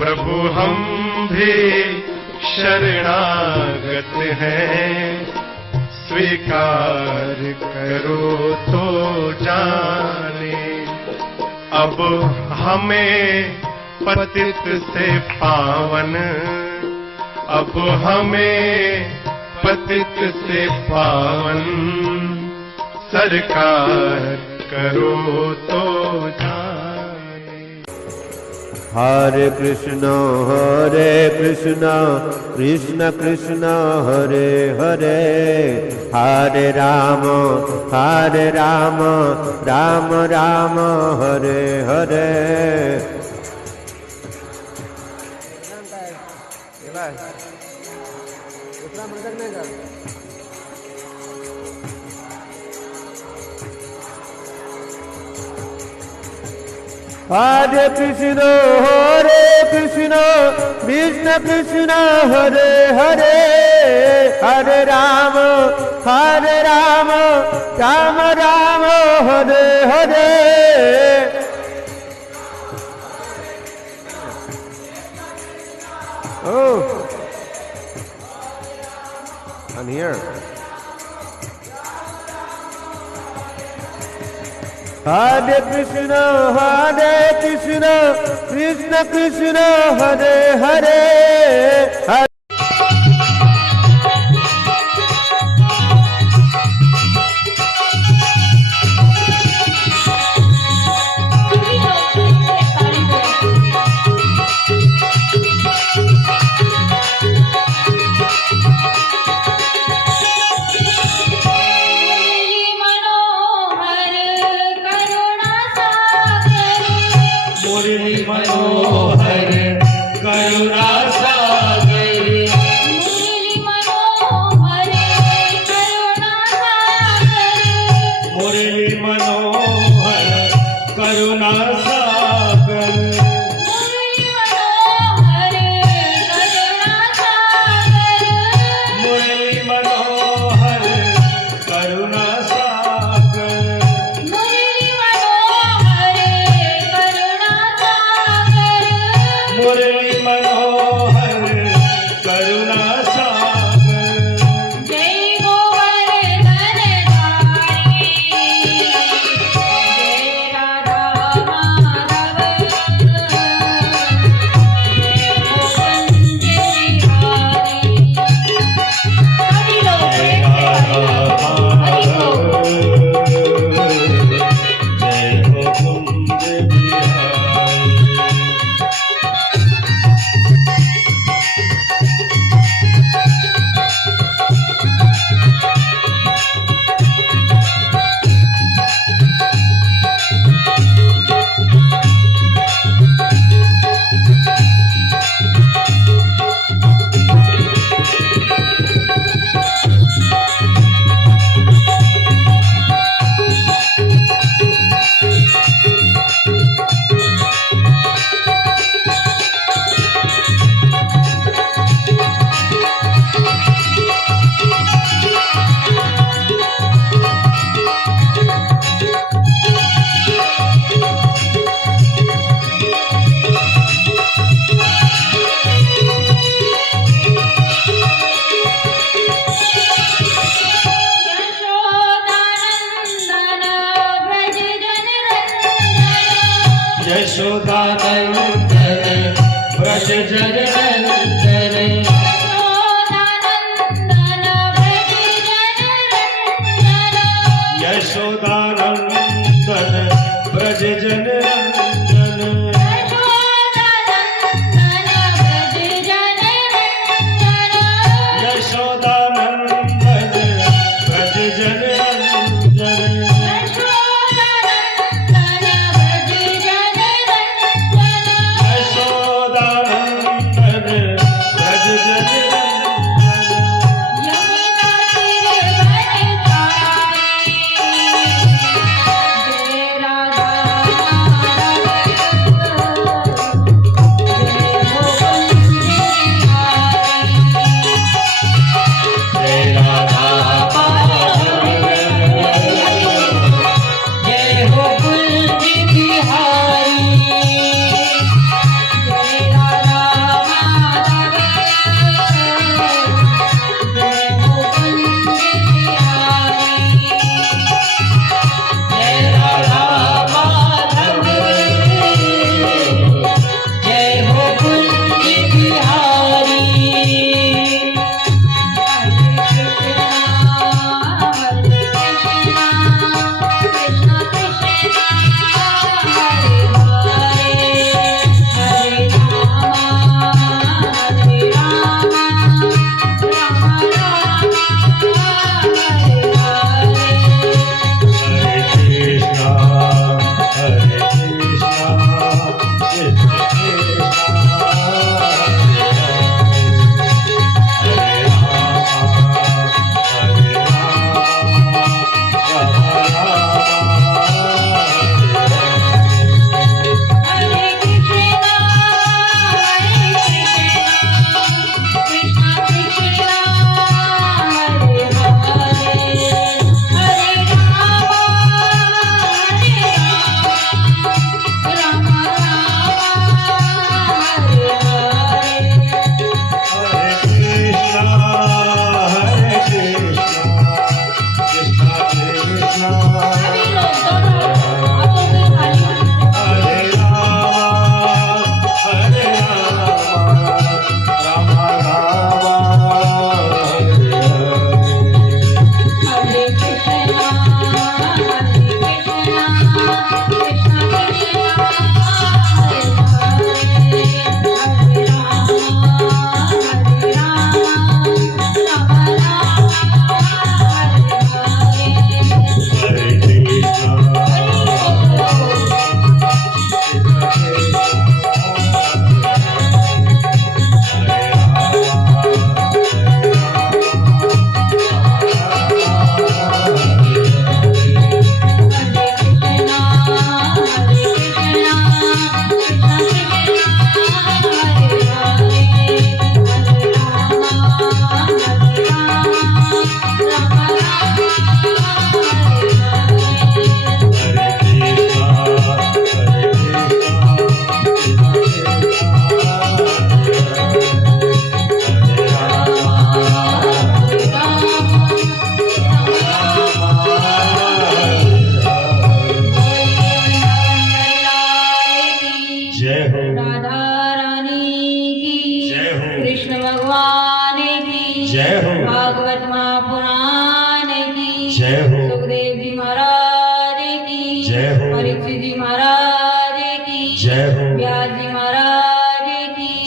प्रभु हम भी शरणागत हैं, स्वीकार करो तो जाने। अब हमें पतित से पावन, अब हमें पतित से पावन, सरकार करो तो जाने। हरे कृष्ण कृष्ण कृष्ण हरे हरे, हरे राम राम राम हरे हरे। हरे कृष्ण कृष्ण कृष्ण हरे हरे, हरे Ram Ram Ram Hare Hare. Oh, I'm here. Hare Krishna Krishna Krishna Hare Hare, Hare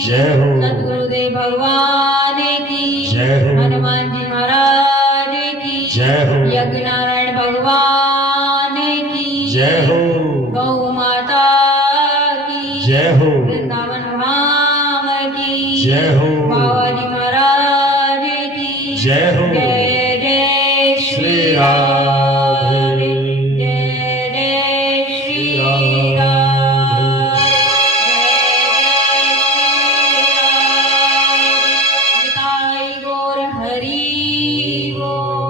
जय हो। सतगुरुदेव भगवान की जय हो। हनुमान जी महाराज की जय हो। यज्ञ नारायण भगवान की जय हो। गौ माता की जय हो। वृंदावन धाम की जय हो। बाबा जी महाराज की जय हो। जय जय श्री राम जय जय श्री राम जय गौर हरि बोल।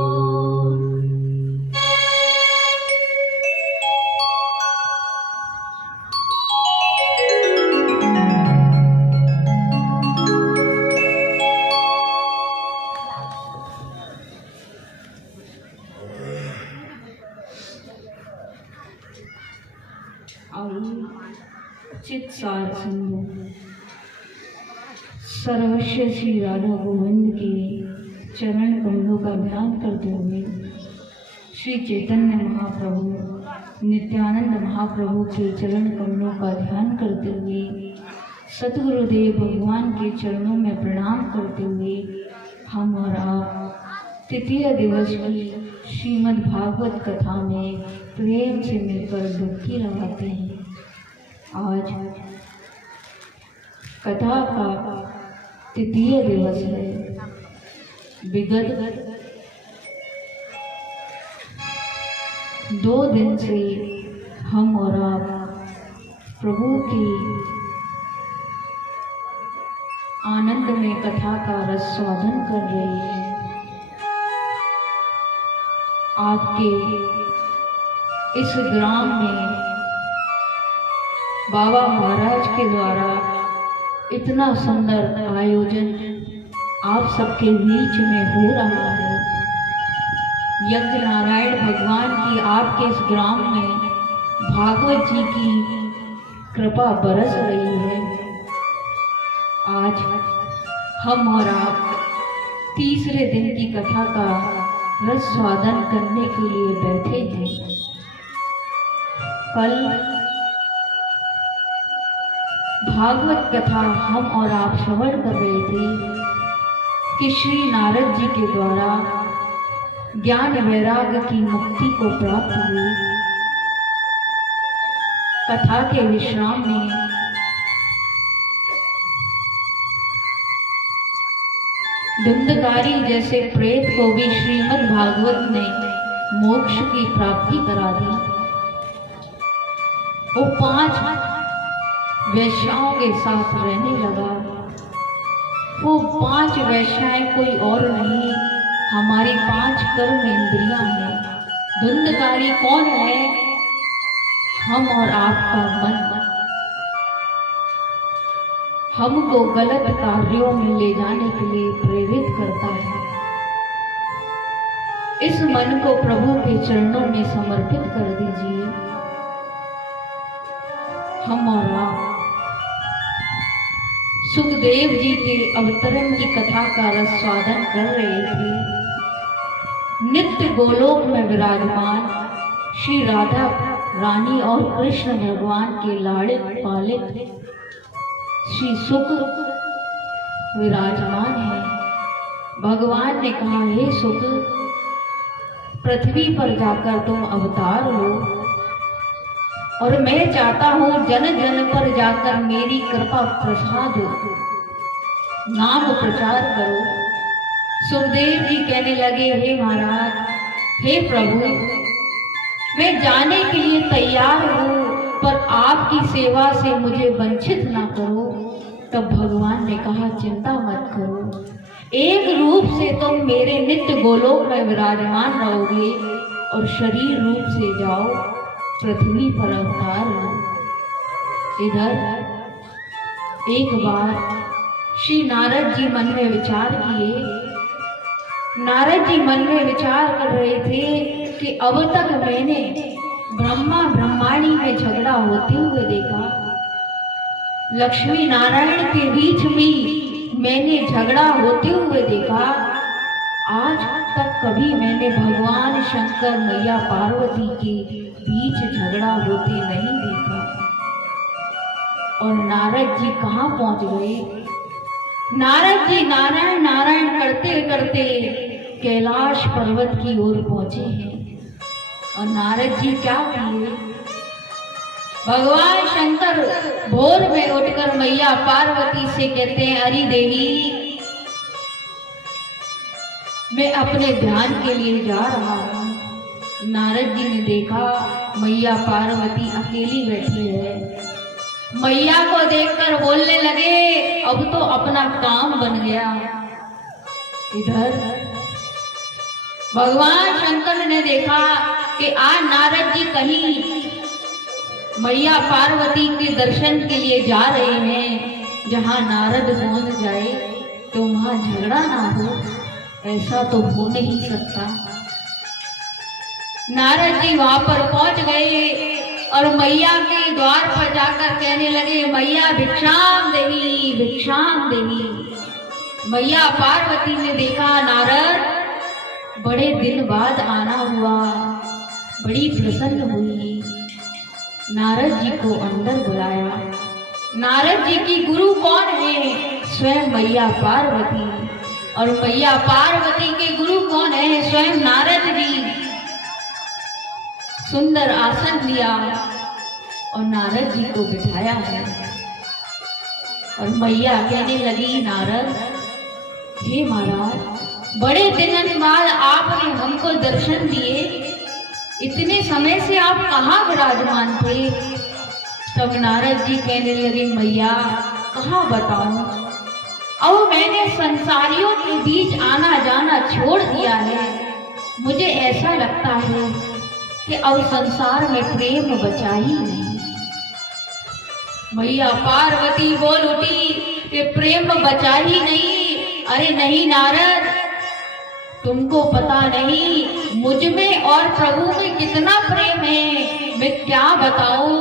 चित सार सिंधु सर्वस्व श्री राधा गोविंद के चरण कमलों का ध्यान करते हुए श्री चैतन्य महाप्रभु नित्यानंद महाप्रभु के चरण कमलों का ध्यान करते हुए सतगुरुदेव भगवान के चरणों में प्रणाम करते हुए हम और आप तृतीय दिवस की श्रीमद् भागवत कथा में प्रेम से मिलकर डुबकी लगाते हैं। आज कथा का तृतीय दिवस है। विगत 2 दिन से हम और आप प्रभु की आनंद में कथा का रसास्वादन कर रहे हैं। आपके इस ग्राम में बाबा महाराज के द्वारा इतना सुंदर आयोजन आप सबके बीच में हो रहा है। यज्ञ नारायण भगवान की आपके इस ग्राम में भागवत जी की कृपा बरस रही है। आज हम और आप तीसरे दिन की कथा का रसास्वादन करने के लिए बैठे हैं। कल भागवत कथा हम और आप श्रवण कर रहे थे कि श्री नारद जी के द्वारा ज्ञान वैराग्य की मुक्ति को प्राप्त हुई। कथा के विश्राम में धुंधकारी जैसे प्रेत को भी श्रीमद् भागवत ने मोक्ष की प्राप्ति करा दी। वो 5 वैश्याओं के साथ रहने लगा। वो 5 वैश्याएं कोई और नहीं, हमारी 5 कर्म इंद्रियां हैं। धुंधकारी कौन है? हम और आपका मन हमको गलत कार्यों में ले जाने के लिए प्रेरित करता है। इस मन को प्रभु के चरणों में समर्पित कर दीजिए। हम और आप सुखदेव जी के अवतरण की कथा का रसास्वादन कर रहे थे। नित्य गोलोक में विराजमान श्री राधा रानी और कृष्ण भगवान के लाड़ित पालित श्री सुख विराजमान है। भगवान ने कहा, हे सुख, पृथ्वी पर जाकर तुम अवतार लो और मैं चाहता हूं जन जन पर जाकर मेरी कृपा प्रसाद नाम प्रचार करो। सुखदेव जी कहने लगे, हे महाराज, हे प्रभु, मैं जाने के लिए तैयार हूं, पर आपकी सेवा से मुझे वंचित ना करो। तब भगवान ने कहा, चिंता मत करो, एक रूप से तुम मेरे नित्य गोलोक में विराजमान रहोगे और शरीर रूप से जाओ पृथ्वी पर अवतार लो। इधर एक बार श्री नारद जी मन में विचार किए। नारद जी मन में विचार कर रहे थे कि अब तक मैंने ब्रह्मा ब्रह्माणी में झगड़ा होते हुए देखा, लक्ष्मी नारायण के बीच में मैंने झगड़ा होते हुए देखा। आज तक कभी मैंने भगवान शंकर मैया पार्वती के बीच झगड़ा होते नहीं देखा। और नारद जी कहाँ पहुंच गए? नारद जी नारायण नारायण करते करते कैलाश पर्वत की ओर पहुंचे हैं। और नारद जी क्या किए, भगवान शंकर भोर में उठकर मैया पार्वती से कहते हैं, अरे देवी मैं अपने ध्यान के लिए जा रहा हूं। नारद जी ने देखा मैया पार्वती अकेली बैठी है। मैया को देखकर बोलने लगे, अब तो अपना काम बन गया। इधर भगवान शंकर ने देखा कि आज नारद जी कहीं मैया पार्वती के दर्शन के लिए जा रहे हैं, जहां नारद पहुंच जाए तो वहां झगड़ा ना हो, ऐसा तो हो नहीं सकता। नारद जी वहां पर पहुंच गए और मैया के द्वार पर जाकर कहने लगे, मैया भिक्षाम देवी भिक्षाम देवी। मैया पार्वती ने देखा नारद बड़े दिन बाद आना हुआ, बड़ी प्रसन्न हुई। नारद जी को अंदर बुलाया। नारद जी की गुरु कौन है? स्वयं मैया पार्वती। और मैया पार्वती के गुरु कौन है? स्वयं नारद जी। सुंदर आसन दिया और नारद जी को बिठाया है। और मैया कहने लगी, नारद हे महाराज, बड़े दिनों बाद आपने हमको दर्शन दिए, इतने समय से आप कहाँ विराजमान थे? तब नारद जी कहने लगे, मैया कहाँ बताऊं, अब मैंने संसारियों के बीच आना जाना छोड़ दिया है। मुझे ऐसा लगता है कि अब संसार में प्रेम बचा ही नहीं। मैया पार्वती बोल उठी कि प्रेम बचा ही नहीं। अरे नहीं नारद, तुमको पता नहीं मुझ में और प्रभु में कितना प्रेम है। मैं क्या बताऊं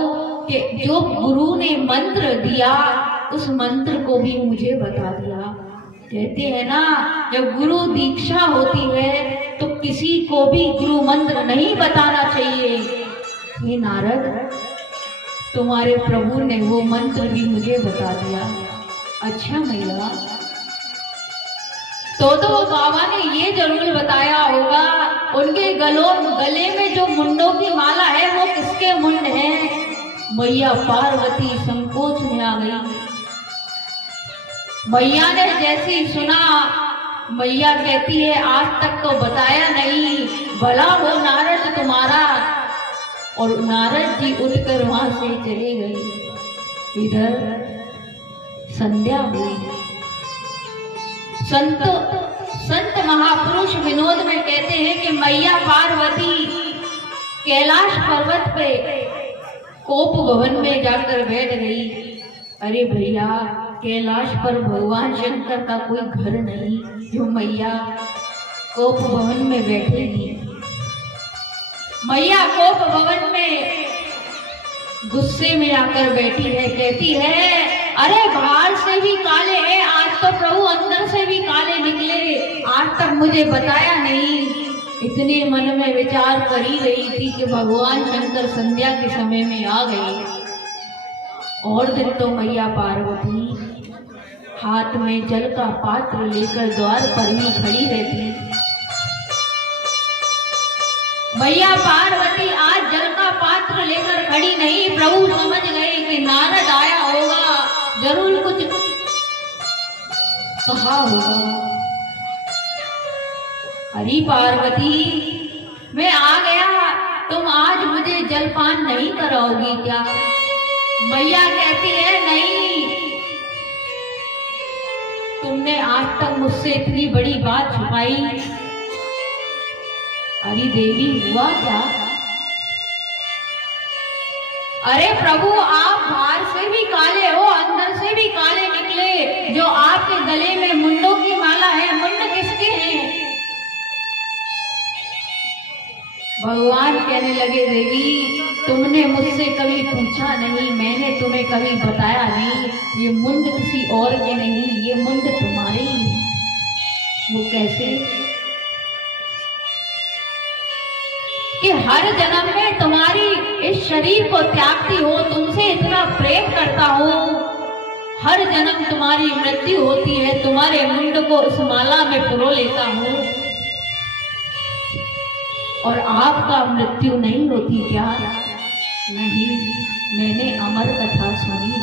कि जो गुरु ने मंत्र दिया उस मंत्र को भी मुझे बता दिया। कहते हैं ना, जब गुरु दीक्षा होती है तो किसी को भी गुरु मंत्र नहीं बताना चाहिए। हे नारद, तुम्हारे प्रभु ने वो मंत्र भी मुझे बता दिया। अच्छा मैया, तो बाबा ने ये जरूर बताया होगा उनके गले में जो मुंडों की माला है वो किसके मुंड है? मैया पार्वती संकोच में आ गई। मैया ने जैसे ही सुना, मैया कहती है, आज तक तो बताया नहीं, भला हो नारद तुम्हारा। और नारद जी उठकर वहां से चले गए। इधर संध्या हुई। संत महापुरुष विनोद में कहते हैं कि मैया पार्वती कैलाश पर्वत पे कोप भवन में जाकर बैठ गई। अरे भैया, कैलाश पर भगवान शंकर का कोई घर नहीं जो मैया कोप भवन में बैठेगी। मैया कोप भवन में गुस्से में आकर बैठी है। कहती है, अरे बाहर से भी काले हैं, आज तो प्रभु अंदर से भी काले निकले, आज तक मुझे बताया नहीं। इतने मन में विचार करी रही थी कि भगवान शंकर संध्या के समय में आ गए। और दिन तो मैया पार्वती हाथ में जल का पात्र लेकर द्वार पर ही खड़ी रहती। मैया पार्वती आज जल का पात्र लेकर खड़ी नहीं। प्रभु समझ गए कि नारद आया होगा, जरूर कुछ कहा होगा। अरे पार्वती, मैं आ गया, तुम आज मुझे जलपान नहीं कराओगी क्या? मैया कहती है, नहीं, तुमने आज तक मुझसे इतनी बड़ी बात छुपाई। अरे देवी, हुआ क्या? अरे प्रभु, आप बाहर से भी काले हो, अंदर से भी काले निकले। जो आपके गले में मुंडों की माला है, मुंड किसके हैं? भगवान कहने लगे, देवी तुमने मुझसे कभी पूछा नहीं, मैंने तुम्हें कभी बताया नहीं। ये मुंड किसी और के नहीं, ये मुंड तुम्हारे ही है। वो कैसे? कि हर जन्म में तुम्हारी इस शरीर को त्यागती हो, तुमसे इतना प्रेम करता हूँ, हर जन्म तुम्हारी मृत्यु होती है, तुम्हारे मुंड को इस माला में पिरो लेता हूँ और आपका मृत्यु नहीं होती क्या? नहीं, मैंने अमर कथा सुनी।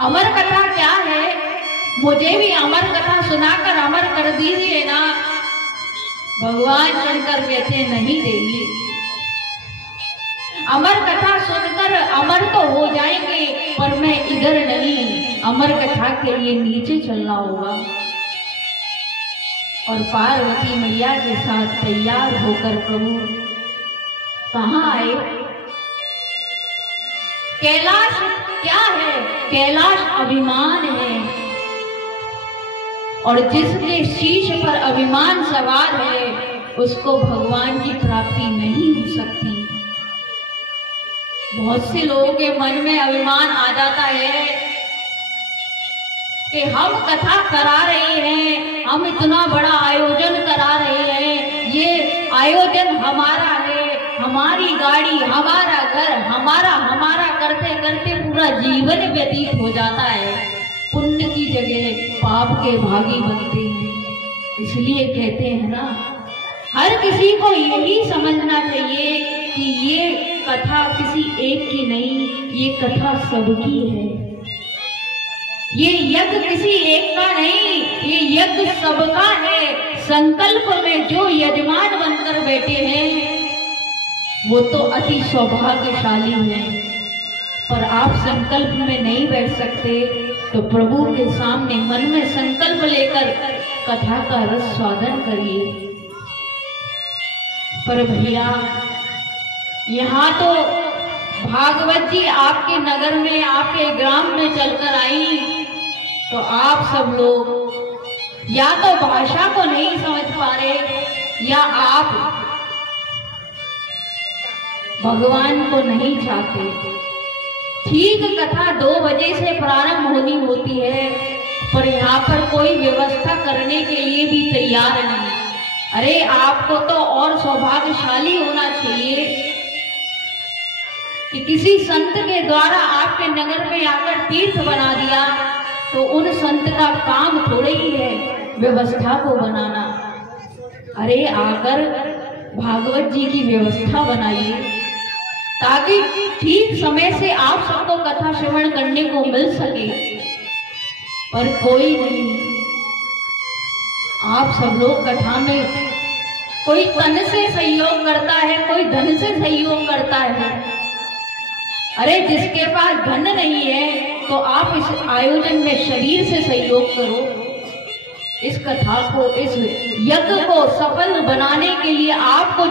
अमर कथा क्या है? मुझे भी अमर कथा सुनाकर अमर कर दीजिए ना। भगवान शंकर कहते नहीं देगी। अमर कथा सुनकर अमर तो हो जाएंगे, पर मैं इधर नहीं, अमर कथा के लिए नीचे चलना होगा। और पार्वती मैया के साथ तैयार होकर प्रभु कहाँ आए? कैलाश क्या है? कैलाश अभिमान है, और जिसके शीश पर अभिमान सवार है उसको भगवान की प्राप्ति नहीं हो सकती। बहुत से लोगों के मन में अभिमान आ जाता है कि हम कथा करा रहे हैं, हम इतना बड़ा आयोजन करा रहे हैं, ये आयोजन हमारा है, हमारी गाड़ी, हमारा घर, हमारा करते करते पूरा जीवन व्यतीत हो जाता है। पुण्य की जगह पाप के भागी बनते हैं। इसलिए कहते हैं ना, हर किसी को यही समझना चाहिए कि ये कथा किसी एक की नहीं, ये कथा सबकी है। ये यज्ञ किसी एक का नहीं, ये यज्ञ सबका है। संकल्प में जो यजमान बनकर बैठे हैं वो तो अति सौभाग्यशाली हैं, पर आप संकल्प में नहीं बैठ सकते तो प्रभु के सामने मन में संकल्प लेकर कथा का रस स्वादन करिए। पर भैया, यहाँ तो भागवत जी आपके नगर में, आपके ग्राम में चलकर आई, तो आप सब लोग या तो भाषा को नहीं समझ पा रहे या आप भगवान को नहीं चाहते। ठीक कथा 2 बजे से प्रारंभ होनी होती है, पर यहाँ पर कोई व्यवस्था करने के लिए भी तैयार नहीं। अरे आपको तो और सौभाग्यशाली होना चाहिए कि किसी संत के द्वारा आपके नगर में आकर तीर्थ बना दिया, तो उन संत का काम थोड़े ही है व्यवस्था को बनाना। अरे आकर भागवत जी की व्यवस्था बनाइए ताकि ठीक समय से आप सबको कथा श्रवण करने को मिल सके, पर कोई नहीं। आप सब लोग कथा में कोई तन से सहयोग करता है, कोई धन से सहयोग करता है। अरे जिसके पास धन नहीं है तो आप इस आयोजन में शरीर से सहयोग करो। इस कथा को, इस यज्ञ को सफल बनाने के लिए आपको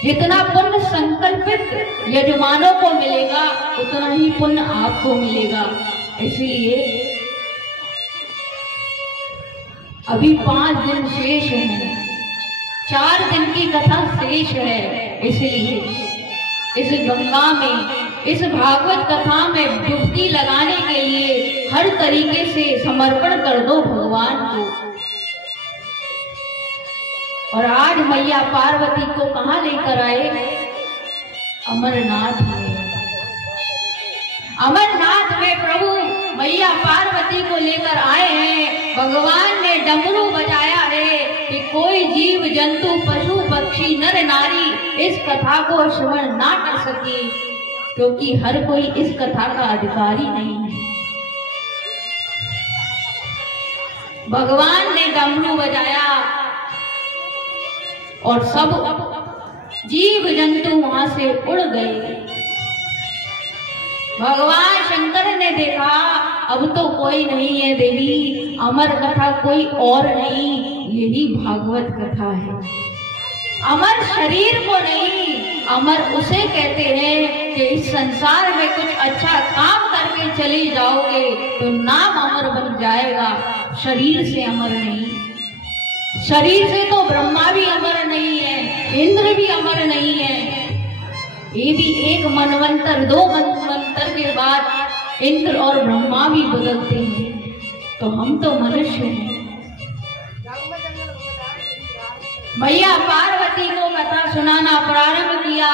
जितना पुण्य संकल्पित यजमानों को मिलेगा उतना ही पुण्य आपको मिलेगा। इसलिए अभी 5 दिन शेष हैं, 4 दिन की कथा शेष है। इसलिए इस गंगा में, इस भागवत कथा में डुबकी लगाने के लिए हर तरीके से समर्पण कर दो भगवान को। और आज मैया पार्वती को कहाँ लेकर आए? अमरनाथ में। अमरनाथ में प्रभु मैया पार्वती को लेकर आए हैं। भगवान ने डमरू बजाया है कि कोई जीव जंतु पशु पक्षी नर नारी इस कथा को श्रवण ना कर सके, क्योंकि हर कोई इस कथा का अधिकारी नहीं है। भगवान ने डमरू बजाया और सब जीव जंतु वहां से उड़ गए। भगवान शंकर ने देखा अब तो कोई नहीं है देवी, अमर कथा कोई और नहीं, यही भागवत कथा है। अमर शरीर को नहीं, अमर उसे कहते हैं कि इस संसार में कुछ अच्छा काम करके चले जाओगे तो नाम अमर बन जाएगा, शरीर से अमर नहीं। शरीर से तो ब्रह्मा भी अमर नहीं है, इंद्र भी अमर नहीं है। ये भी एक मनवंतर 2 मनवंतर के बाद इंद्र और ब्रह्मा भी बदलते हैं, तो हम तो मनुष्य हैं। मैया पार्वती को कथा सुनाना प्रारंभ किया।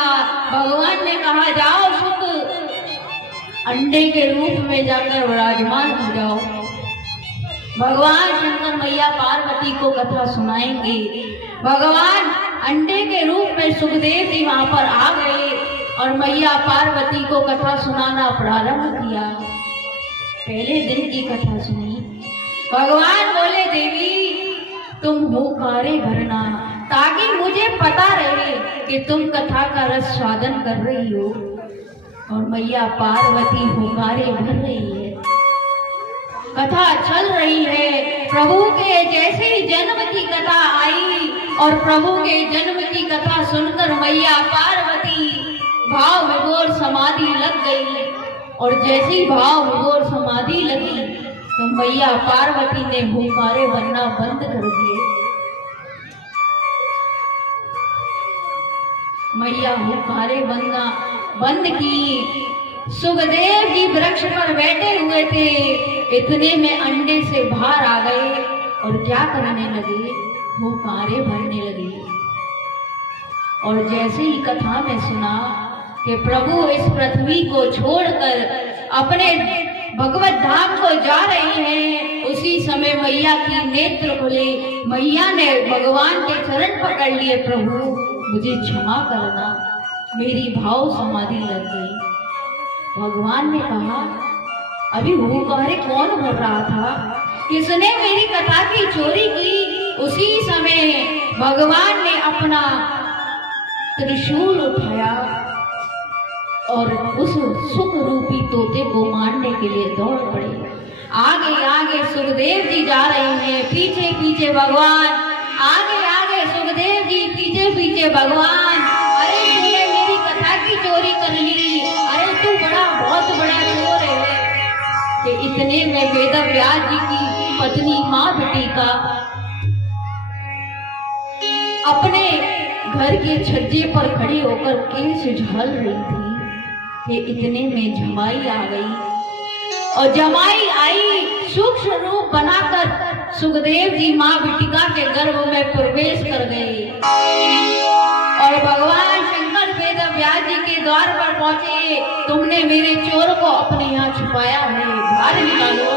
भगवान ने कहा जाओ सुत, अंडे के रूप में जाकर विराजमान हो जाओ। भगवान शंकर मैया पार्वती को कथा सुनाएंगे। भगवान अंडे के रूप में सुखदेव जी वहां पर आ गए और मैया पार्वती को कथा सुनाना प्रारंभ किया। पहले दिन की कथा सुनी। भगवान बोले, देवी तुम हुंकारे भरना ताकि मुझे पता रहे कि तुम कथा का रस स्वादन कर रही हो। और मैया पार्वती हुंकारे भर रही है, कथा चल रही है। प्रभु के जैसे ही जन्म की कथा आई और प्रभु के जन्म की कथा सुनकर मैया पार्वती भाव विभोर समाधि लग गई। और जैसी भाव विभोर समाधि लगी तो मैया पार्वती ने हुंकारे बनना बंद कर दिए। मैया हुंकारे बनना बंद की। सुखदेव जी वृक्ष पर बैठे हुए थे, इतने में अंडे से बाहर आ गए और क्या करने लगे, हुंकारे भरने लगे। और जैसे ही कथा में सुना कि प्रभु इस पृथ्वी को छोड़कर अपने भगवत धाम को जा रहे हैं, उसी समय मैया की नेत्र खुले। मैया ने भगवान के चरण पकड़ लिए, प्रभु मुझे क्षमा करना, मेरी भाव समाधि लग गई। भगवान ने कहा, अभी हुंकारे कौन भर रहा था, किसने मेरी कथा की चोरी की? उसी समय भगवान ने अपना त्रिशूल उठाया और उस सुख रूपी तोते को मारने के लिए दौड़ पड़े। आगे आगे सुखदेव जी जा रहे हैं, पीछे पीछे भगवान, आगे आगे सुखदेव जी, पीछे पीछे भगवान। अरे तूने मेरी कथा की चोरी कर ली, अरे तू बहुत बड़ा चोर है। कि इतने में वेद व्यास जी की पत्नी माँ बेटिका अपने घर के छज्जे पर खड़ी होकर केस झाल रही थी कि इतने में जमाई आ गई। और जमाई आई सूक्ष्म रूप बनाकर सुखदेव जी माँ बेटिका के गर्भ में प्रवेश कर गए। और भगवान शंकर वेद व्यास जी के द्वार पर पहुंचे, तुमने मेरे चोर को अपने यहाँ छुपाया है, बाहर निकालो।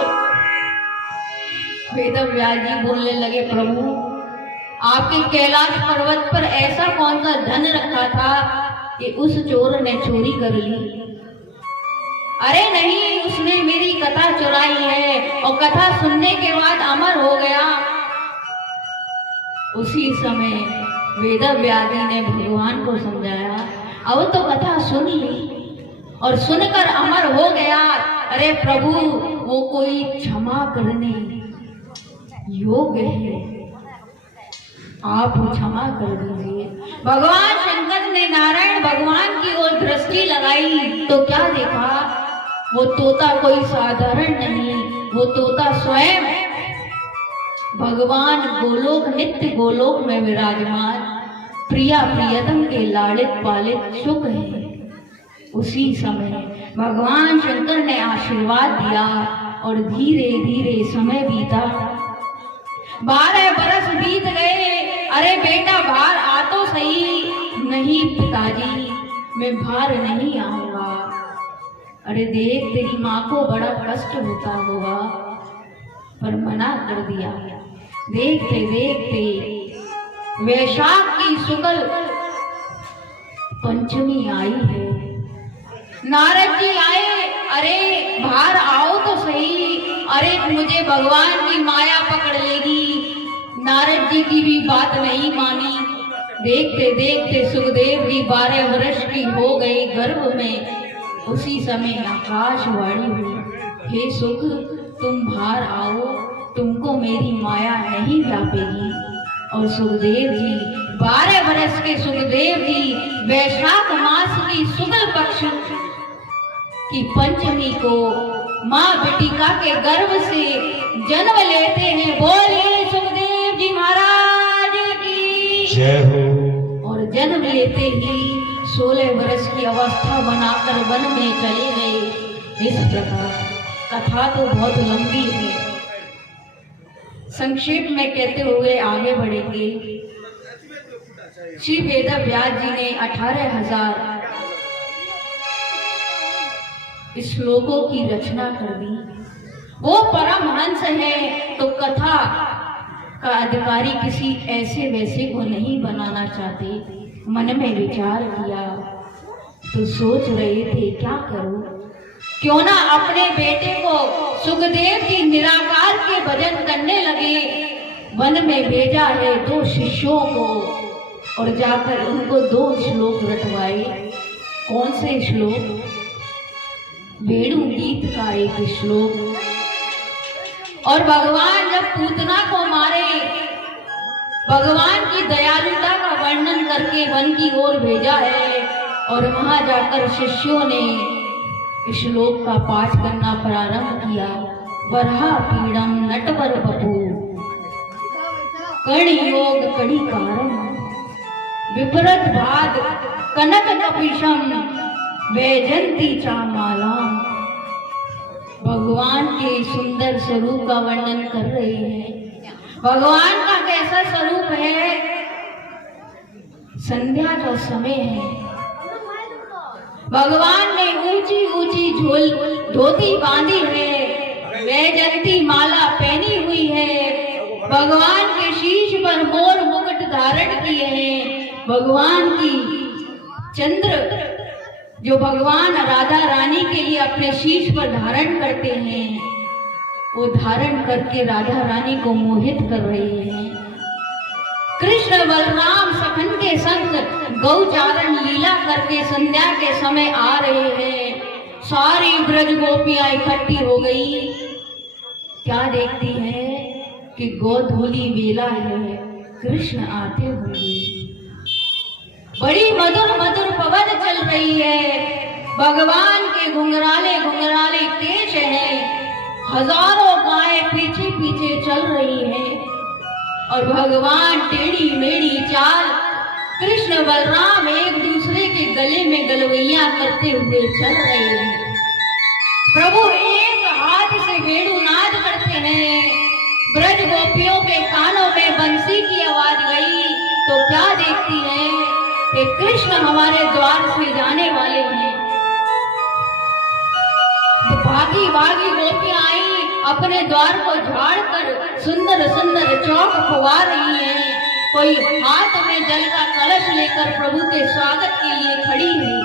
वेद व्यास जी बोलने लगे, प्रभु आपके कैलाश पर्वत पर ऐसा कौन सा धन रखा था कि उस चोर ने चोरी कर ली? अरे नहीं, उसने मेरी कथा चुराई है और कथा सुनने के बाद अमर हो गया। उसी समय वेद व्यास जी ने भगवान को समझाया, अब तो कथा सुन ली और सुनकर अमर हो गया। अरे प्रभु वो कोई क्षमा करने योग्य है, आप क्षमा कर दीजिए। भगवान शंकर ने नारायण भगवान की ओर दृष्टि लगाई तो क्या देखा, वो तोता कोई साधारण नहीं, वो तोता स्वयं भगवान गोलोक नित्य गोलोक में विराजमान प्रिया प्रियतम के लालित पालित सुख है। उसी समय भगवान शंकर ने आशीर्वाद दिया और धीरे धीरे समय बीता। 12 बरस बीत गए। अरे बेटा बाहर आ तो सही। नहीं पिताजी, मैं बाहर नहीं आऊंगा। अरे देख तेरी माँ को बड़ा कष्ट होता होगा, पर मना कर दिया। देखते देखते वैशाख की शुक्ल पंचमी आई है। नारद जी आए, अरे बाहर आओ तो सही, अरे मुझे भगवान की माया पकड़ लेगी। नारद जी की भी बात नहीं मानी। देखते देखते सुखदेव जी 12 वर्ष की हो गई गर्भ में। उसी समय आकाशवाणी हुई, हे सुख तुम बाहर आओ, तुमको मेरी माया नहीं व्यापेगी। और सुखदेव जी 12 वर्ष के सुखदेव जी वैशाख मास की शुक्ल पक्ष की पंचमी को माँ बेटिका के गर्भ से जन्म लेते हैं। बोलिए सुखदेव जी महाराज की जय हो। और जन्म लेते ही 16 वर्ष की अवस्था बनाकर वन में चले गए। इस प्रकार कथा तो बहुत लंबी है, संक्षेप में कहते हुए आगे बढ़ेंगे। श्री वेद व्यास जी ने 18,000 श्लोकों की रचना कर दी। वो परमहंस है तो कथा का अधिकारी किसी ऐसे वैसे को नहीं बनाना चाहते। मन में विचार किया तो सोच रहे थे क्या करूं, क्यों ना अपने बेटे को सुखदेव जी निराकार के भजन करने लगे। वन में भेजा है 2 शिष्यों को और जाकर उनको 2 श्लोक रटवाए। कौन से श्लोक? वेणु गीत का एक श्लोक। और भगवान जब पूतना को मारे, भगवान की दयालुता का वर्णन करके वन की ओर भेजा है और वहां जाकर शिष्यों ने श्लोक का पाठ करना प्रारंभ किया। वरहा पीड़म नटवर बपू कर्ण योग कड़ी कारम विपरत भाग कनक कपिशम वैजंती चामाला। भगवान के सुंदर स्वरूप का वर्णन कर रहे हैं। भगवान का कैसा स्वरूप है? संध्या का समय है, भगवान ने ऊंची ऊंची धोती बांधी है, वैजयंती माला पहनी हुई है, भगवान के शीश पर मोर मुकुट धारण किए हैं। भगवान की चंद्र जो भगवान राधा रानी के लिए अपने शीश पर धारण करते हैं, वो धारण करके राधा रानी को मोहित कर रहे हैं। कृष्ण बलराम सखन के संग गौचारण लीला करके संध्या के समय आ रहे हैं। सारी ब्रज गोपियां इकट्ठी हो गई। क्या देखती है कि गोधूली बेला है, कृष्ण आते होंगे। बड़ी मधुर मधुर पवन चल रही है, भगवान के घुंघराले घुंघराले केश हैं, हजारों गायें पीछे पीछे चल रही हैं और भगवान टेढ़ी मेढ़ी चाल, कृष्ण बलराम एक दूसरे के गले में गलवैया करते हुए चल रहे हैं। प्रभु एक हाथ से वेणुनाद करते हैं। ब्रज गोपियों के कानों में बंसी की आवाज गई तो क्या देखती है कि कृष्ण हमारे द्वार से जाने वाले हैं। तो भागी भागी गोपियां आई, अपने द्वार को झाड़ कर सुंदर सुंदर चौक फुवा रही हैं। कोई हाथ में जल का कलश लेकर प्रभु के स्वागत के लिए खड़ी है।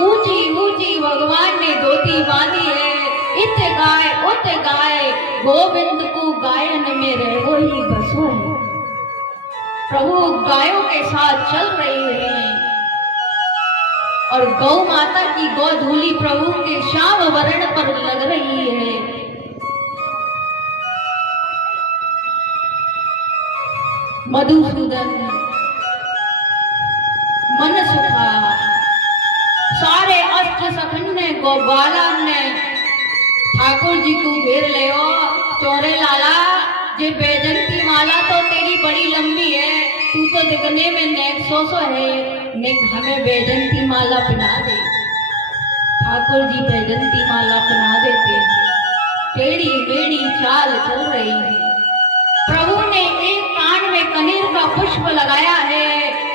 ऊंची ऊंची भगवान ने धोती बांधी है। इत गाय उत गाय गोविंद को गायन में रहो ही बसो है। प्रभु गायों के साथ चल रहे हैं और गौ माता की गोधूली प्रभु के श्याम वर्ण पर लग रही है। मधुसूदन मन सुखा सारे अष्ट सखन ने गोपाला ने ठाकुर जी को घेर ले। चोरे लाला जे बैजंती माला तो तेरी बड़ी लंबी है, तू तो दिखने में नेक सोसो है, नेक हमें बैजंती माला पहना दे। ठाकुर जी बैजंती माला पहना देते। टेढ़ी मेढ़ी चाल चल रही है। प्रभु ने एक कान में कनेर का पुष्प लगाया है।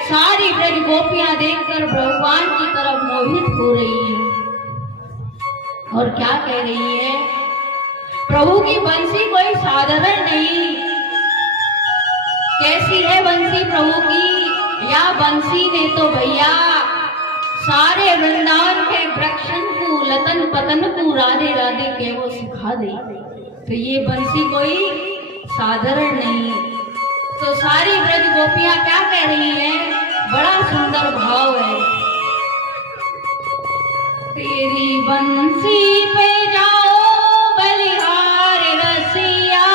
सारी ब्रज गोपियां देखकर भगवान की तरफ मोहित हो रही है और क्या कह रही है? प्रभु की बंसी कोई साधारण नहीं। कैसी है बंसी प्रभु की? या बंसी ने तो भैया सारे वृंदावन के वृक्षण को लतन पतन को राधे राधे के वो सिखा दी। तो ये बंसी कोई साधारण नहीं। तो सारी ब्रज गोपियां क्या कह रही हैं? बड़ा सुंदर भाव है। तेरी बंसी पे जाओ बलिहार रसिया,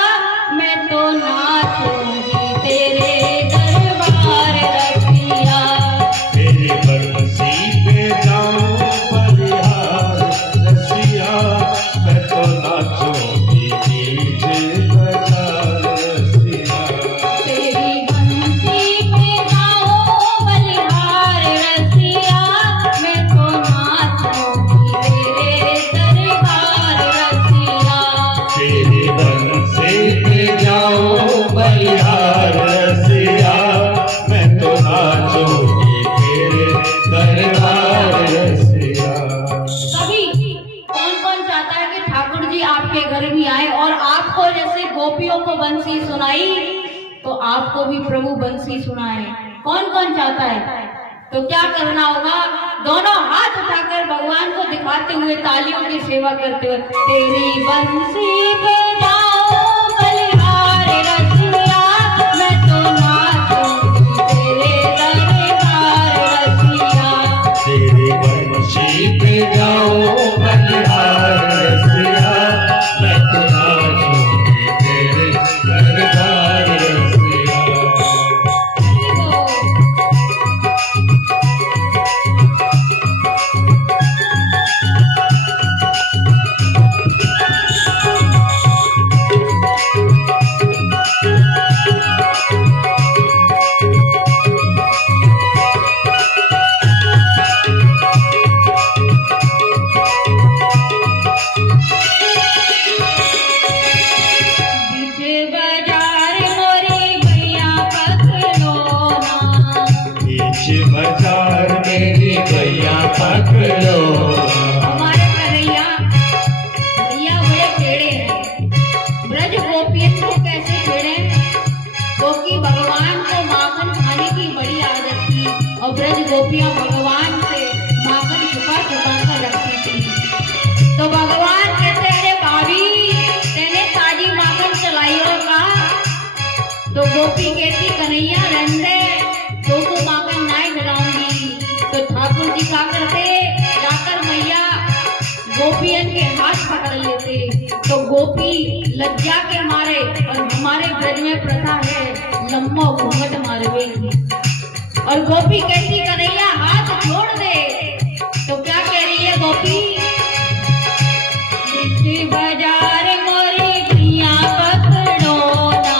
मैं तो नाचूंगी तेरे दरबार रसिया। तेरी बंसी पे जाओ बलिहार रसिया, मैं तो नाचूंगी डीजे बजा रसिया। तेरी बंसी पे जाओ बलिहार रसिया, मैं तो नाचूंगी तेरे दरबार आपके घर भी आए और आपको जैसे गोपियों को बंसी सुनाई तो आपको भी प्रभु बंसी सुनाए। कौन कौन चाहता है? तो क्या करना होगा? दोनों हाथ उठाकर भगवान को दिखाते हुए तालियों की सेवा करते हुए, तेरी बंसी पे जाओ बलिहारी रसिया, मैं तो नाचूंगी तेरे दरबार रसिया। तेरी बंसी पे जाओ बलिहार रसिया, मैं तो नाचूंगी तेरे दरबार रसिया। बाजार मेरी भैया पकड़ो। हमारे कन्हैया भैया बड़े टेढ़े हैं। ब्रज गोपियन को कैसे टेढ़े? क्योंकि भगवान को माखन खाने की बड़ी आदत थी और ब्रज गोपियां भगवान से माखन छुपा छुपा कर रखती थी। तो भगवान कहते, अरे भाभी तेने ताजी माखन चलाई और कहा? तो गोपी कहती, कन्हैया रहने तो माखन नहीं खिलाऊंगी। तो ठाकुर जी क्या करते? जाकर मैया गोपियन के हाथ पकड़ लेते। तो गोपी लज्जा के मारे, और हमारे ब्रज में प्रथा है लम्बा घूंघट मारवे, और गोपी कहती कन्हैया हाथ छोड़ दे। तो क्या कह रही है गोपी? बाजार मोरी भैया पकड़ो ना,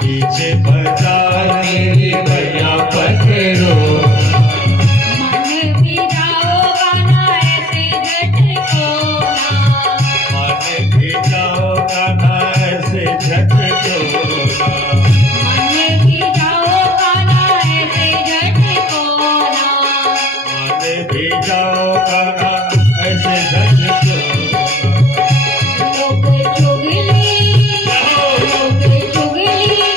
पीछे बाजार मेरी भैया पकड़ो। मन भी जाओगा ना ऐसे झटको ना, मन भी जाओगा ना ऐसे झटको ना, मन भी जाओगा ना ऐसे झटको ना। मन भी जाओगा ना ऐसे झटको ना। लोग चुगली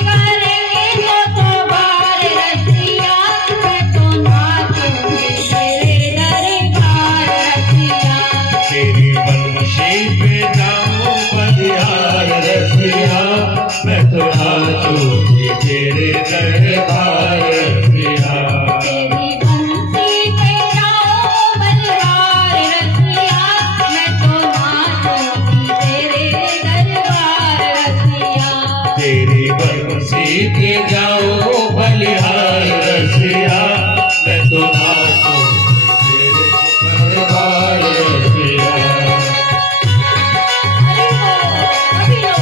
करेंगे तो बार रसिया, मैं तो नाचूंगी तेरे दरबार रसिया। तेरी बंसी पे जाऊं बलिहार रसिया, मैं तो नाचूंगी तेरे दरबार रसिया। तेरी बंसी पे जाओ बलिहार रसिया, मैं तो नाचूंगी तेरे दरबार रसिया। तेरी बंसी पे जाओ बलिहार रसिया, मैं तो नाचूंगी तेरे दरबार रसिया। अभी लो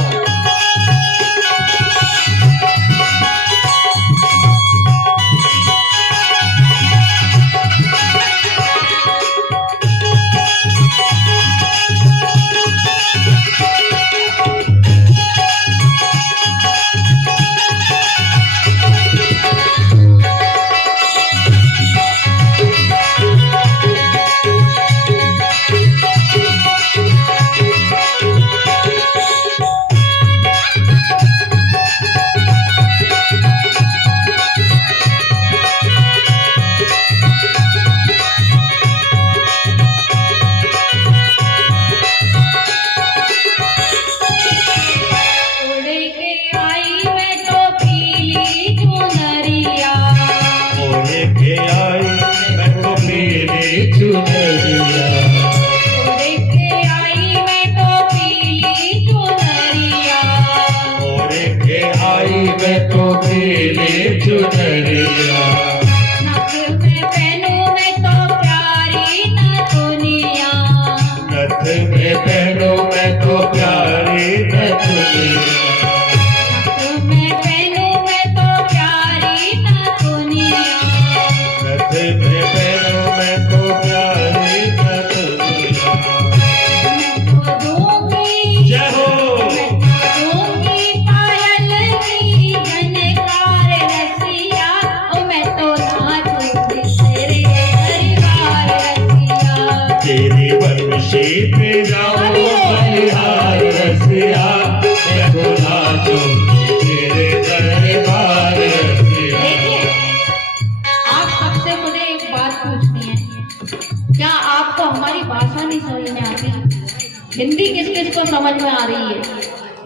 हिंदी किस किस को समझ में आ रही है?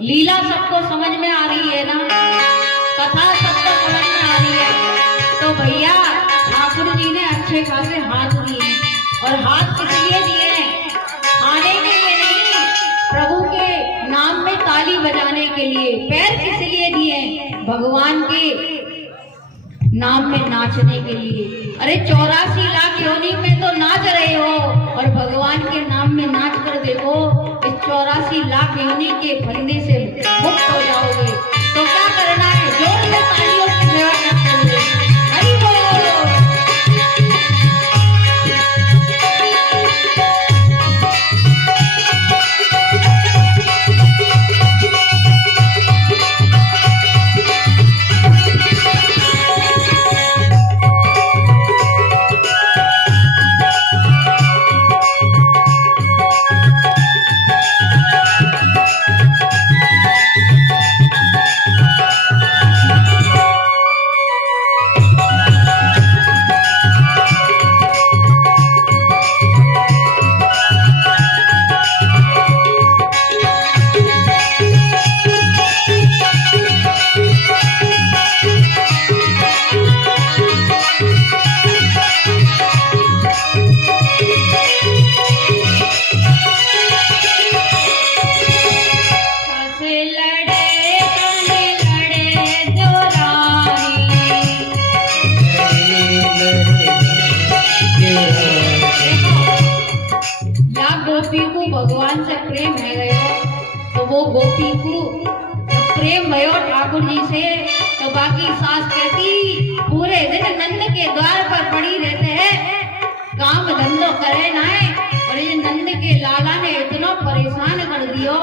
लीला सबको समझ में आ रही है ना? कथा सबको समझ में आ रही है? तो भैया ठाकुर जी ने अच्छे खासे हाथ दिए, और हाथ किस लिए दिए हैं? खाने के लिए नहीं, प्रभु के नाम में ताली बजाने के लिए। पैर किस लिए दिए? भगवान के नाम में नाचने के लिए। अरे 84 लाख योनि में तो नाच रहे हो, और भगवान के नाम में नाच कर देखो, इस 84 लाख योनि के फंदे से मुक्त हो जाओगे। तो क्या करना है? जोर से तालियों की सेवा करते हुए हरि बोल। भगवान से प्रेम है गयो, तो वो गोपी को प्रेम भयो ठाकुर जी से, तो बाकी सास कहती पूरे दिन नंद के द्वार पर पड़ी रहते हैं, काम धंधो करे ना है। और ये नंद के लाला ने इतना परेशान कर दियो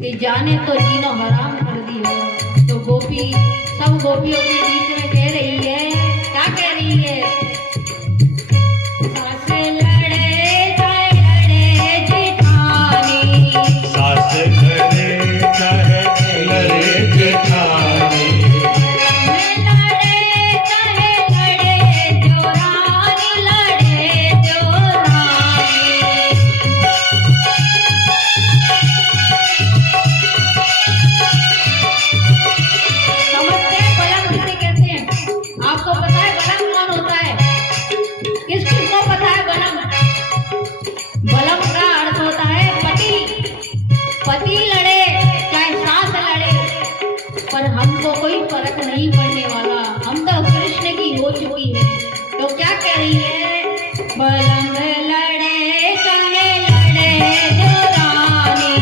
कि जाने तो जीनो हराम कर दियो। तो गोपी सब गोपियों के बीच में कह रही है, क्या कह रही है? सास लड़े चाहे लड़े जेठानी, सास लड़े चाहे लड़े जेठानी, लड़े चाहे लड़े जोरानी, लड़े जोरानी। समझते हैं बलम किसे कहते हैं? आपको पता है बलम कौन होता है? किस किस को पता है बलम? बलम का अर्थ होता है पति। पति लड़े चाहे सास लड़े, पर हमको कोई फर्क नहीं पड़ने वाला, हम तो कृष्ण की हो चुकी है। तो क्या कह रही है? बलम लड़े चाहे लड़े जोरानी,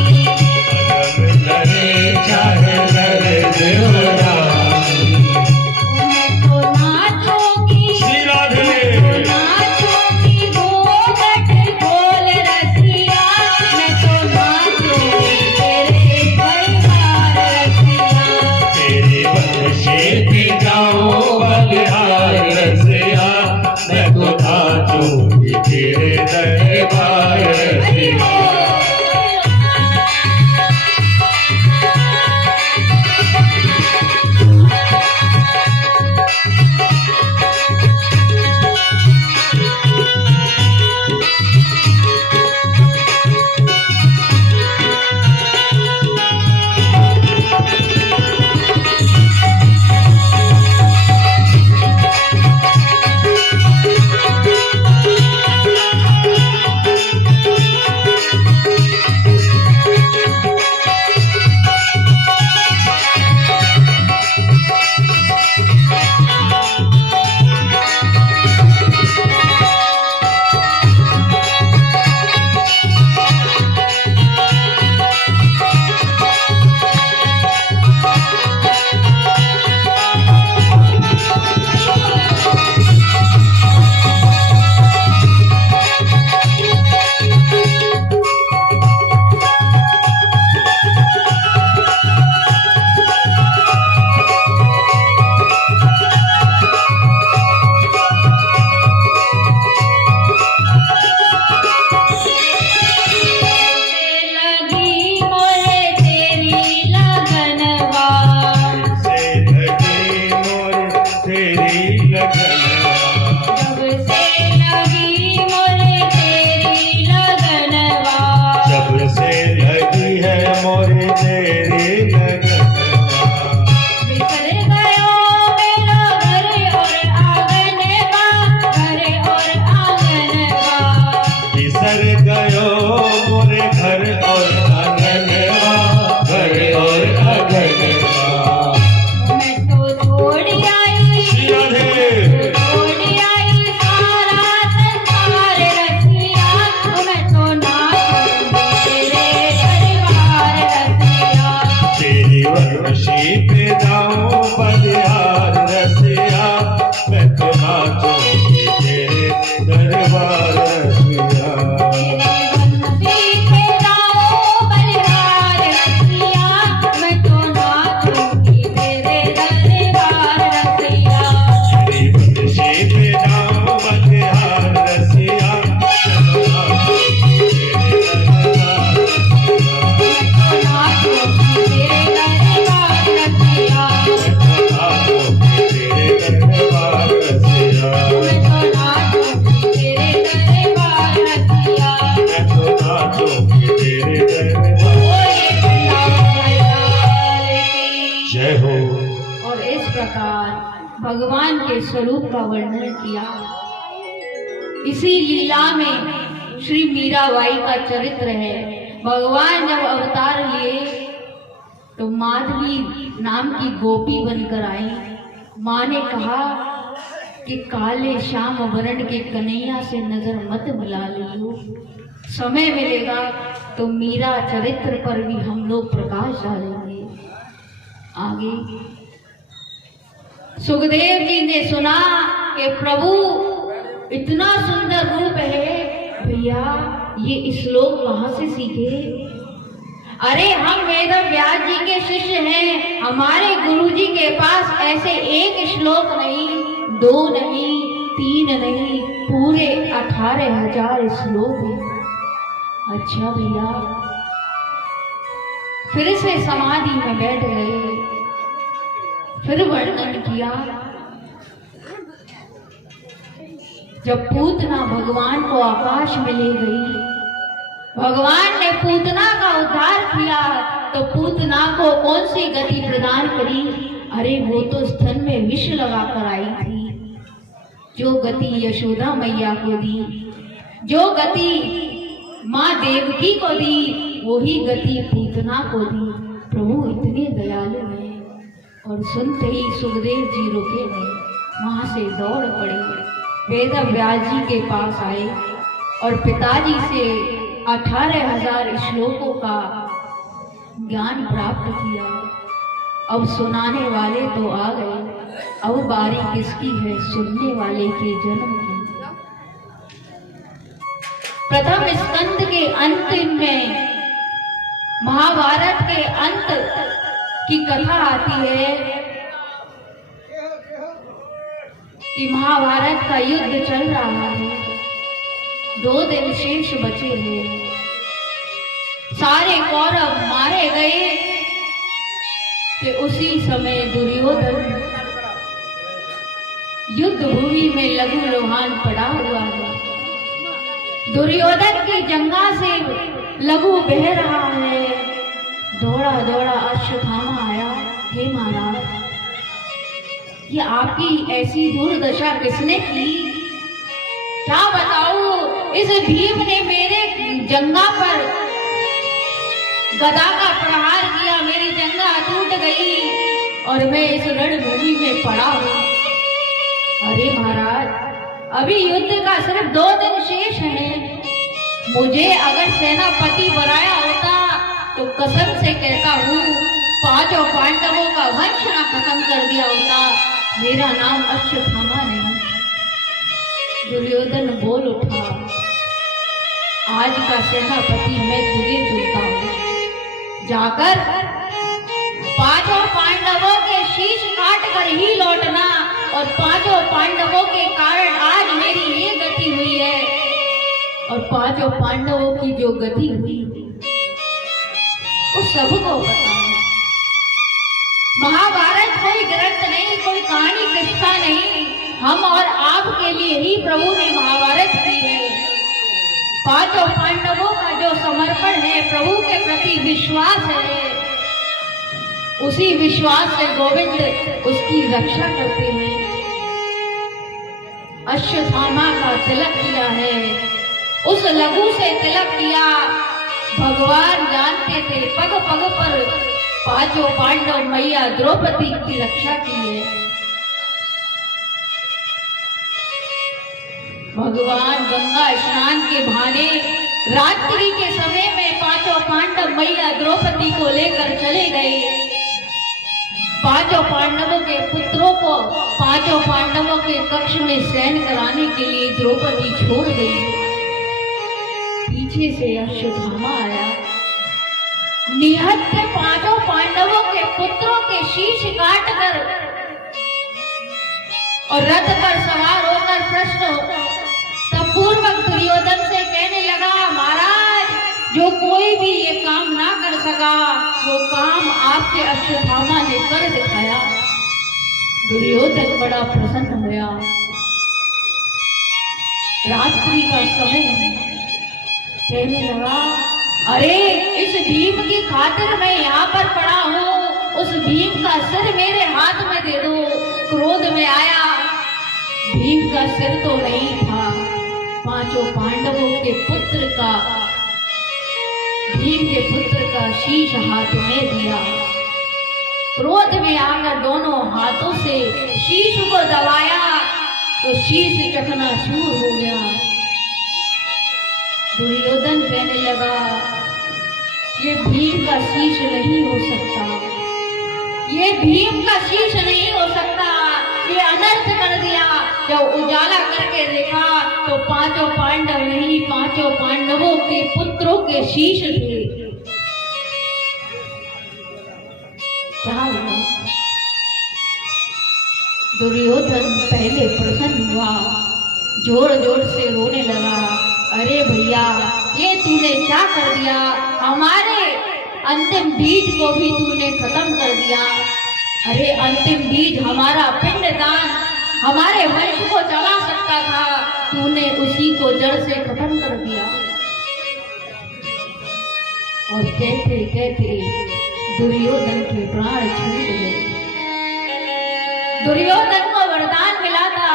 लड़े चाहे लड़े देवरानी। मैं तो नाचूंगी, श्री राधे तो नाचूंगी घूंघट खोल रसिया, मैं तो नाचूंगी तेरे परिवार रसिया। तेरे वश से भी जाओ बलिहार रसिया, मैं तो इस प्रकार भगवान के स्वरूप का वर्णन किया। इसी लीला में श्री मीराबाई का चरित्र है। भगवान जब अवतार लिए तो माधवी नाम की गोपी बनकर आई। माँ ने कहा कि काले श्याम वर्ण के कन्हैया से नजर मत मिला लियो, समय मिलेगा तो मीरा चरित्र पर भी हम लोग प्रकाश डालेंगे। आगे सुखदेव जी ने सुना कि प्रभु इतना सुंदर रूप है, भैया ये श्लोक कहाँ से सीखे? अरे हम वेद व्यास जी के शिष्य हैं, हमारे गुरुजी के पास ऐसे एक श्लोक नहीं, 2 नहीं, 3 नहीं, पूरे 18,000 श्लोक हैं। अच्छा भैया, फिर से समाधि में बैठ गए, फिर वर्णन किया। जब पूतना भगवान को आकाश में ले गई, भगवान ने पूतना का उद्धार किया, तो पूतना को कौन सी गति प्रदान करी? अरे वो तो स्तन में विष लगाकर आई थी। जो गति यशोदा मैया को दी, जो गति माँ देवकी को दी, वही गति पूतना को दी। प्रभु इतने दयालु हैं। और सुनते ही सुखदेव जी रुके नहीं, वहां से दौड़ पड़े, वेद व्यास जी के पास आए और पिताजी से 18,000 श्लोकों का ज्ञान प्राप्त किया। अब सुनाने वाले तो आ गए, अब बारी किसकी है? सुनने वाले के जन्म की। प्रथम स्कंद के अंतिम में महाभारत के अंत की कथा आती है कि महाभारत का युद्ध चल रहा है, 2 दिन शेष बचे हैं, सारे कौरव मारे गए कि उसी समय दुर्योधन युद्ध भूमि में लघु लोहान पड़ा हुआ है। दुर्योधन की जंगा से लघु बह रहा है। दौड़ा दौड़ा अश्वत्थामा आया, हे महाराज ये आपकी ऐसी दुर्दशा किसने की? क्या बताऊं, इस भीम ने मेरे जंगा पर गदा का प्रहार किया, मेरी जंगा टूट गई और मैं इस रणभूमि में पड़ा हूं। अरे महाराज, अभी युद्ध का सिर्फ 2 दिन शेष है। मुझे अगर सेनापति बनाया होता तो कसम से कहता हूँ 5 पांडवों का वंश ना खत्म कर दिया होता। मेरा नाम अश्वत्थामा नहीं। दुर्योधन बोल उठा, आज का सेनापति मैं तुझे चुनता हूँ। जाकर 5 पांडवों के शीश काट कर ही लौटना, और 5 पांडवों के कारण आज मेरी ये गति हुई है, और 5 पांडवों की जो गति हुई वो सबको पता है। महाभारत कोई ग्रंथ नहीं, कोई कहानी किस्सा नहीं, हम और आपके लिए ही प्रभु ने महाभारत की है। 5 पांडवों का जो समर्पण है, प्रभु के प्रति विश्वास है, उसी विश्वास से गोविंद उसकी रक्षा करते हैं। अश्वत्थामा का तिलक किया है, उस लघु से तिलक किया। भगवान जानते थे पग पग पर 5 पांडव मैया द्रौपदी की रक्षा की है। भगवान गंगा स्नान के बहाने रात्रि के समय में 5 पांडव मैया द्रौपदी को लेकर चले गए। 5 पांडवों के पुत्रों को 5 पांडवों के कक्ष में शयन कराने के लिए द्रौपदी छोड़ गई। पीछे से अश्वत्थामा आया, निहत्थे 5 पांडवों के पुत्रों के शीश काट कर और रथ पर सवार होकर प्रश्न तब पूर्वक दुर्योधन से कहने लगा, महाराज जो कोई भी ये काम ना कर सका वो काम आपके अश्वत्थामा ने कर दिखाया। दुर्योधन बड़ा प्रसन्न हुआ। रात्रि का समय है, कहने लगा, अरे इस भीम की खातिर मैं यहाँ पर पड़ा हूँ, उस भीम का सिर मेरे हाथ में दे दो। क्रोध में आया, भीम का सिर तो नहीं था, पांचों पांडवों के पुत्र का, भीम के पुत्र का शीश हाथ में दिया। क्रोध में आकर दोनों हाथों से शीश को दबाया तो शीश चकनाचूर हो गया। दुर्योधन कहने लगा, ये भीम का शीश नहीं हो सकता, ये भीम का शीश नहीं हो सकता, ये अनर्थ कर दिया। जब उजाला करके देखा तो पांचों पांडव नहीं, पांचों पांडवों के पुत्रों के शीश थे। क्या हुआ? दुर्योधन पहले प्रसन्न हुआ, जोर जोर से रोने लगा। अरे भैया, ये तूने क्या कर दिया? हमारे अंतिम बीज को भी तूने खत्म कर दिया। अरे अंतिम बीज हमारा पिंडदान हमारे वंश को चला सकता था, तूने उसी को जड़ से खत्म कर दिया। और कहते कहते दुर्योधन के प्राण छूट गए। दुर्योधन को वरदान मिला था,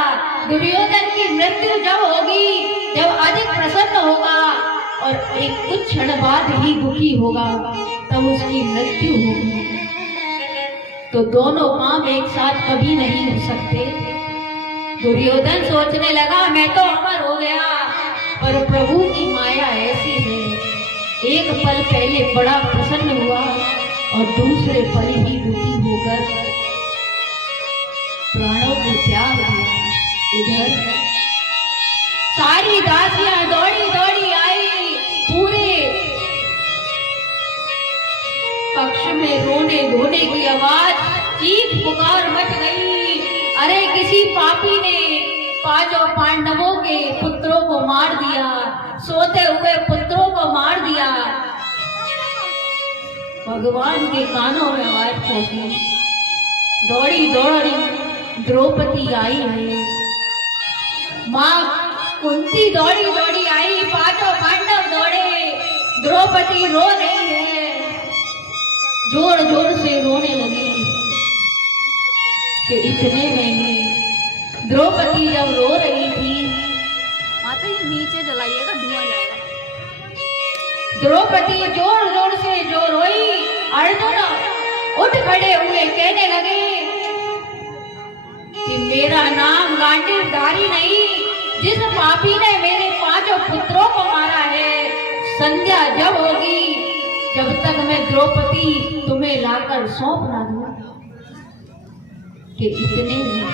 दुर्योधन की मृत्यु जब होगी, जब अधिक प्रसन्न होगा और एक कुछ क्षण बाद ही दुखी होगा, तब उसकी मृत्यु होगी। तो दोनों काम एक साथ कभी नहीं हो सकते। दुर्योधन सोचने लगा, मैं तो अमर हो गया, पर प्रभु की माया ऐसी है, एक पल पहले बड़ा प्रसन्न हुआ और दूसरे पल ही दुखी होकर प्राणों को त्याग दिया। इधर सारी दासियां दौड़ी दौड़ी आई, पूरे कक्ष में रोने धोने की आवाज, चीख पुकार मच गई। अरे किसी पापी ने पांचों पांडवों के पुत्रों को मार दिया, सोते हुए पुत्रों को मार दिया। भगवान के कानों में आवाज पहुंची, दौड़ी दौड़ी द्रौपदी आई है, माँ कुंती दौड़ी दौड़ी आई, पांचों पांडव दौड़े, द्रौपदी रो रही है, जोर जोर से रोने लगी। कि इतने में ही द्रौपदी जब रो रही थी, माता ये नीचे जलाइएगा, धुआं जाएगा। द्रौपदी जोर जोर से जो रोई, अर्जुन उठ खड़े हुए कहने लगे कि मेरा नाम गांडीवधारी नहीं, जिस पापी ने मेरे पांचों पुत्रों को मारा है, संध्या जब होगी, जब तक मैं द्रौपदी तुम्हें लाकर सौंप ना दूं। कि इतने में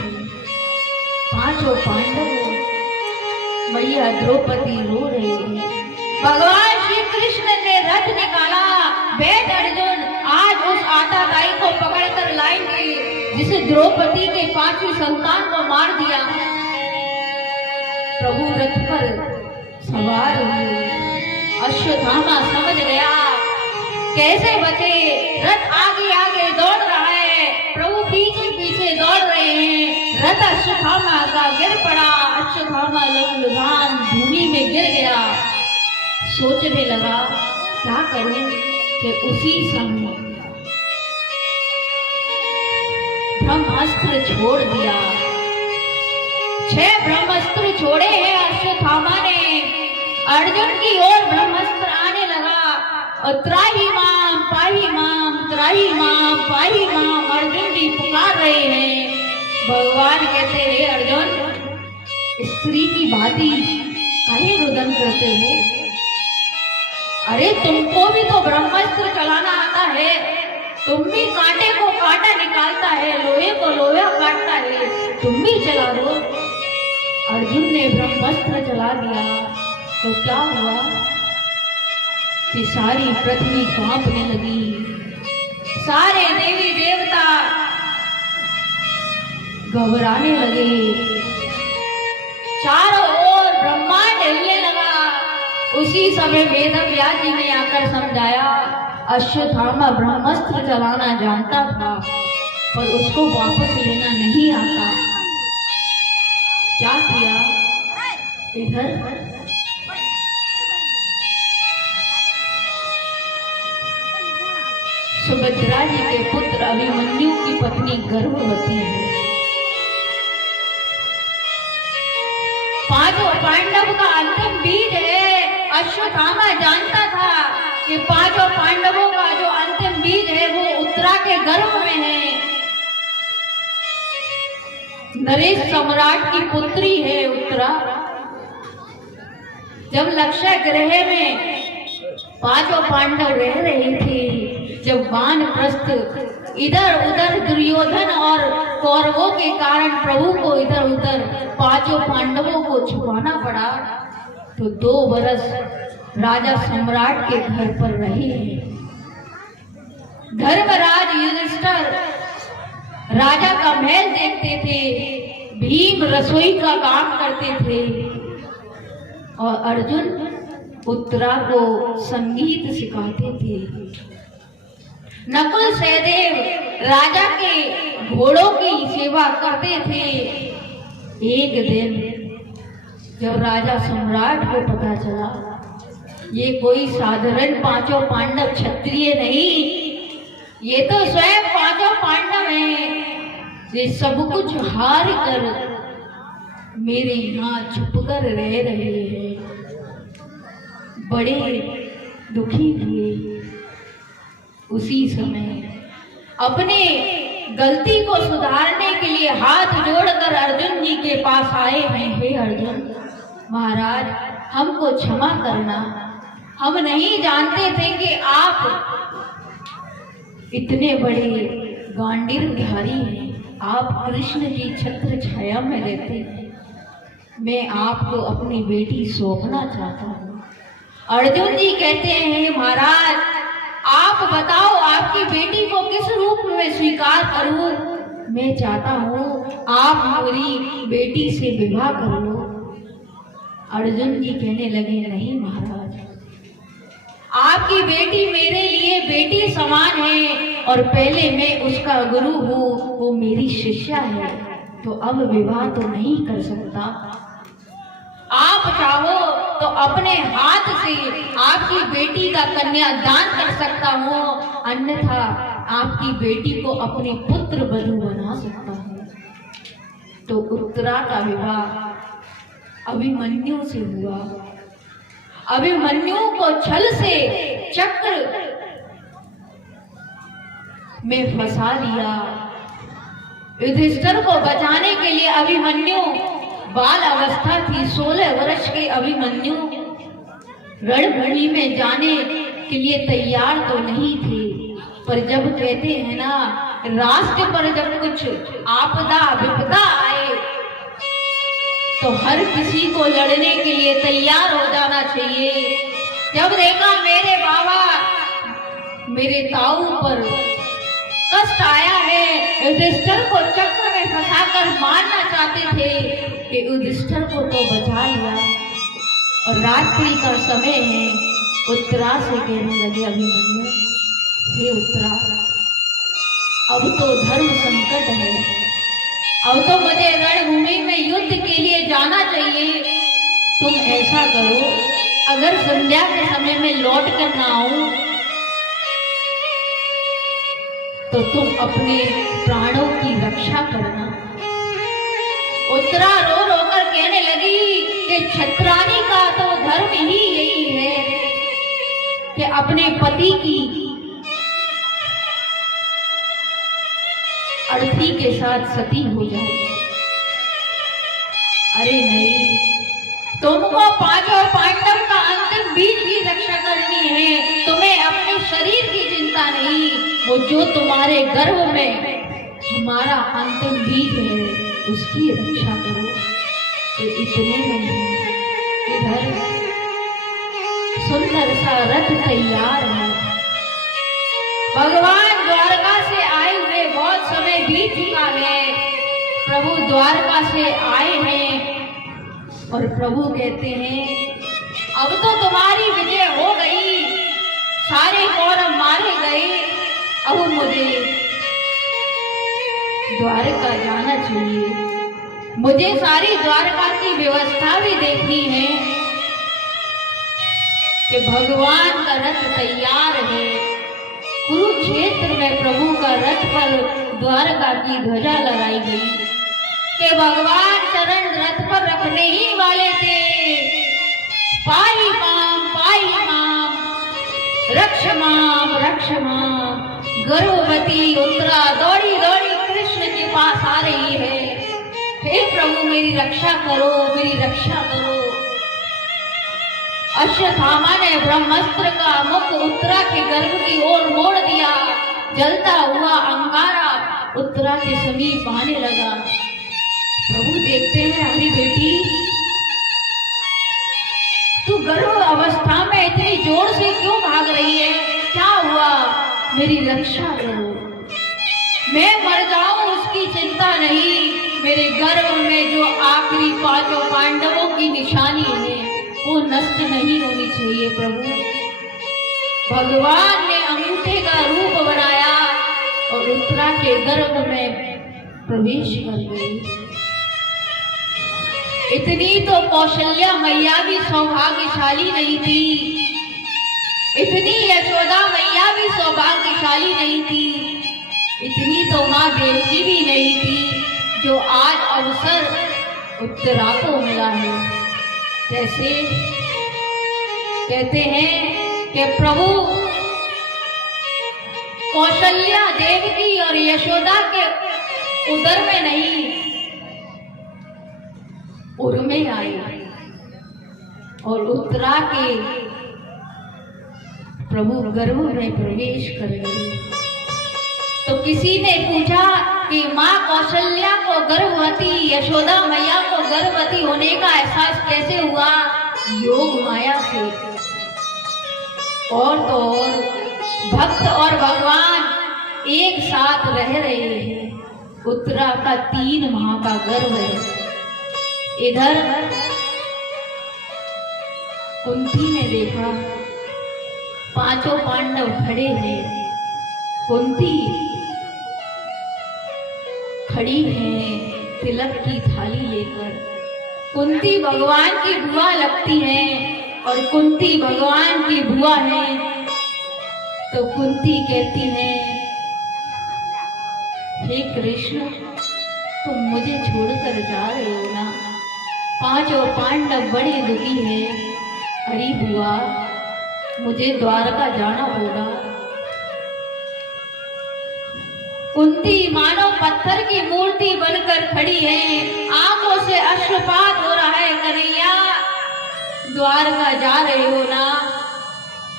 पांचों पांडव, मैया द्रौपदी रो रही है। भगवान श्री कृष्ण ने रथ निकाला, बैठ अर्जुन, आज उस आताताई को पकड़कर लाएंगे जिसे द्रौपदी के पांचवी संतान को मार दिया। प्रभु रथ पर सवार हुए। अश्वत्थामा समझ गया कैसे बचे, रथ आगे आगे दौड़ रहा है, प्रभु पीछे पीछे दौड़ रहे हैं। रथ अश्वत्थामा का गिर पड़ा, अश्वत्थामा लहूलुहान भूमि में गिर गया। सोचने लगा क्या करूं, कि उसी समय ब्रह्मास्त्र छोड़ दिया। 6 ब्रह्मास्त्र छोड़े हैं अश्वत्थामा ने। अर्जुन की ओर ब्रह्मास्त्र आने लगा और त्राही माम पाही माम, त्राही माम पाही माम अर्जुन जी पुकार रहे हैं। भगवान कहते हैं, अर्जुन स्त्री की भांति काहे रुदन करते हो? अरे तुमको भी तो ब्रह्मास्त्र चलाना आता है, तुम भी कांटे को कांटा निकालता है, लोहे को लोहा काटता है, तुम भी चला दो। अर्जुन ने ब्रह्मास्त्र चला दिया तो क्या हुआ कि सारी पृथ्वी कांपने लगी, सारे देवी देवता घबराने लगे, चारों ओर ब्रह्मांड हिलने लगा। उसी समय वेदव्यास जी ने आकर समझाया, अश्वत्थामा ब्रह्मास्त्र चलाना जानता था पर उसको वापस लेना नहीं आता। क्या किया? इधर सुभद्रा जी के पुत्र अभिमन्यु की पत्नी गर्भवती है। पांचों पांडव का अंतिम बीज है। अश्वत्थामा जानता था कि पांचों पांडवों का जो अंतिम बीज है वो उत्तरा के गर्भ में है। नरेश सम्राट की पुत्री है उत्तरा। जब लक्ष्य ग्रह में पांचों पांडव रह रहे थे, जब वानप्रस्थ इधर उधर दुर्योधन और कौरवों के कारण प्रभु को इधर उधर पांचों पांडवों को छुपाना पड़ा, तो 2 बरस राजा सम्राट के घर पर रहे हैं। धर्मराज युधिष्ठिर राजा का महल देखते थे, भीम रसोई का काम करते थे और अर्जुन उत्तरा को संगीत सिखाते थे। नकुल सहदेव राजा के घोड़ों की सेवा करते थे। एक दिन जब राजा सम्राट को पता चला ये कोई साधारण पांचों पांडव क्षत्रिय नहीं, ये तो स्वयं पांचों पांडव हैं, ये सब कुछ हार कर मेरे यहाँ छुपकर रह रहे हैं, बड़े दुखी हुए। उसी समय अपने गलती को सुधारने के लिए हाथ जोड़कर अर्जुन जी के पास आए हैं। हे अर्जुन महाराज, हमको क्षमा करना, हम नहीं जानते थे कि आप इतने बड़े गांडीवधारी हैं, आप कृष्ण की छत्र छाया में रहते हैं। मैं आपको अपनी बेटी सौंपना चाहता हूँ। अर्जुन जी कहते हैं महाराज आप बताओ आपकी बेटी को किस रूप में स्वीकार करूं? मैं चाहता हूं आप मेरी बेटी से विवाह कर लो। अर्जुन जी कहने लगे नहीं महाराज, आपकी बेटी मेरे लिए बेटी समान है और पहले मैं उसका गुरु हूँ, वो मेरी शिष्या है, तो अब विवाह तो नहीं कर सकता। आप चाहो तो अपने हाथ से आपकी बेटी का कन्यादान कर सकता हूँ, अन्यथा आपकी बेटी को अपने पुत्र वधू बना सकता हूँ। तो उत्तरा का विवाह अभिमन्यु से हुआ। अभिमन्यु को छल से चक्र में फंसा लिया। युधिष्ठिर को बचाने के लिए अभिमन्यु, बाल अवस्था थी, 16 वर्ष के अभिमन्यु रणभूमि में जाने के लिए तैयार तो नहीं थे, पर जब कहते हैं ना राष्ट्र पर जब कुछ आपदा विपदा आए तो हर किसी को लड़ने के लिए तैयार हो जाना चाहिए। जब देखा मेरे बाबा मेरे ताऊ पर कष्ट आया है, युधिष्ठिर को चक्र में फंसाकर मारना चाहते थे कि युधिष्ठिर को तो बचा लिया। और रात्रि का समय है, उत्तरा से कहने लगे अभिमन्यु, हे उत्तरा अब तो धर्म संकट है, अब तो मुझे रणभूमि में युद्ध के लिए जाना चाहिए। तुम ऐसा करो, अगर संध्या के समय में लौट कर ना आऊं तो तुम अपने प्राणों की रक्षा करना। उत्तरा रो रो कर कहने लगी कि क्षत्रानी का तो धर्म ही यही है कि अपने पति की अर्थी के साथ सती हो जाए। अरे नहीं, तुमको पांचों पांडव का अंतिम बीज की रक्षा करनी है, तुम्हें अपने शरीर की चिंता नहीं, वो जो तुम्हारे गर्भ में हमारा अंतिम बीज है उसकी रक्षा करो। तो इतने में इधर सुंदर सा रथ तैयार है। भगवान द्वारका से आए हुए बहुत समय बीत चुका है। प्रभु द्वारका से आए हैं और प्रभु कहते हैं अब तो तुम्हारी विजय हो गई, सारे कौरव मारे गए, अब मुझे द्वारका जाना चाहिए, मुझे सारी द्वारका की व्यवस्था भी देखनी है कि भगवान का रथ तैयार है। कुरुक्षेत्र में प्रभु का रथ पर द्वारका की ध्वजा लगाई गई कि भगवान चरण रथ पर रखने ही वाले थे। पाई माम रक्ष माम गर्भवती उत्तरा दौड़ी दौड़ी कृष्ण के पास आ रही है। हे प्रभु मेरी रक्षा करो, मेरी रक्षा करो। अश्वत्थामा ने ब्रह्मास्त्र का मुख उत्तरा के गर्भ की ओर मोड़ दिया। जलता हुआ अंगारा उत्तरा के समीप आने लगा। प्रभु देखते हैं, अरे बेटी तू गर्भ अवस्था में इतनी जोर से क्यों भाग रही है? क्या हुआ? मेरी रक्षा करो, मैं मर जाऊं उसकी चिंता नहीं। मेरे गर्भ में जो आखिरी 5 पांडवों की निशानी है वो नष्ट नहीं होनी चाहिए। प्रभु भगवान ने अंगूठे का रूप बनाया और उत्तरा के गर्भ में प्रवेश कर गई। इतनी तो कौशल्या मैया भी सौभाग्यशाली नहीं थी, इतनी यशोदा मैया भी सौभाग्यशाली नहीं थी, इतनी तो माँ देवकी भी नहीं थी जो आज अवसर उत्तरा को मिला है। जैसे कहते हैं कि प्रभु कौशल्या देवकी और यशोदा के उदर में नहीं उर में आई और उत्तरा के प्रभु गर्भ में प्रवेश कर गई। तो किसी ने पूछा कि माँ कौशल्या को गर्भवती, यशोदा मैया को गर्भवती होने का एहसास कैसे हुआ? योग माया से। और तो और भक्त और भगवान एक साथ रह रहे हैं। उत्तरा का 3 माह का गर्भ है। इधर कुंती ने देखा 5 पांडव खड़े हैं। कुंती खड़ी है तिलक की थाली लेकर। कुंती भगवान की बुआ लगती है और कुंती भगवान की बुआ है। तो कुंती कहती है, हे कृष्ण तुम मुझे छोड़कर जा रहे हो ना? 5 पांडव बड़े दुखी हैं। अरे बुआ मुझे द्वारका जाना होगा। कुंती मानो पत्थर की मूर्ति बनकर खड़ी है, आंखों से अश्रुपात हो रहा है। कन्हैया द्वारका जा रहे हो ना?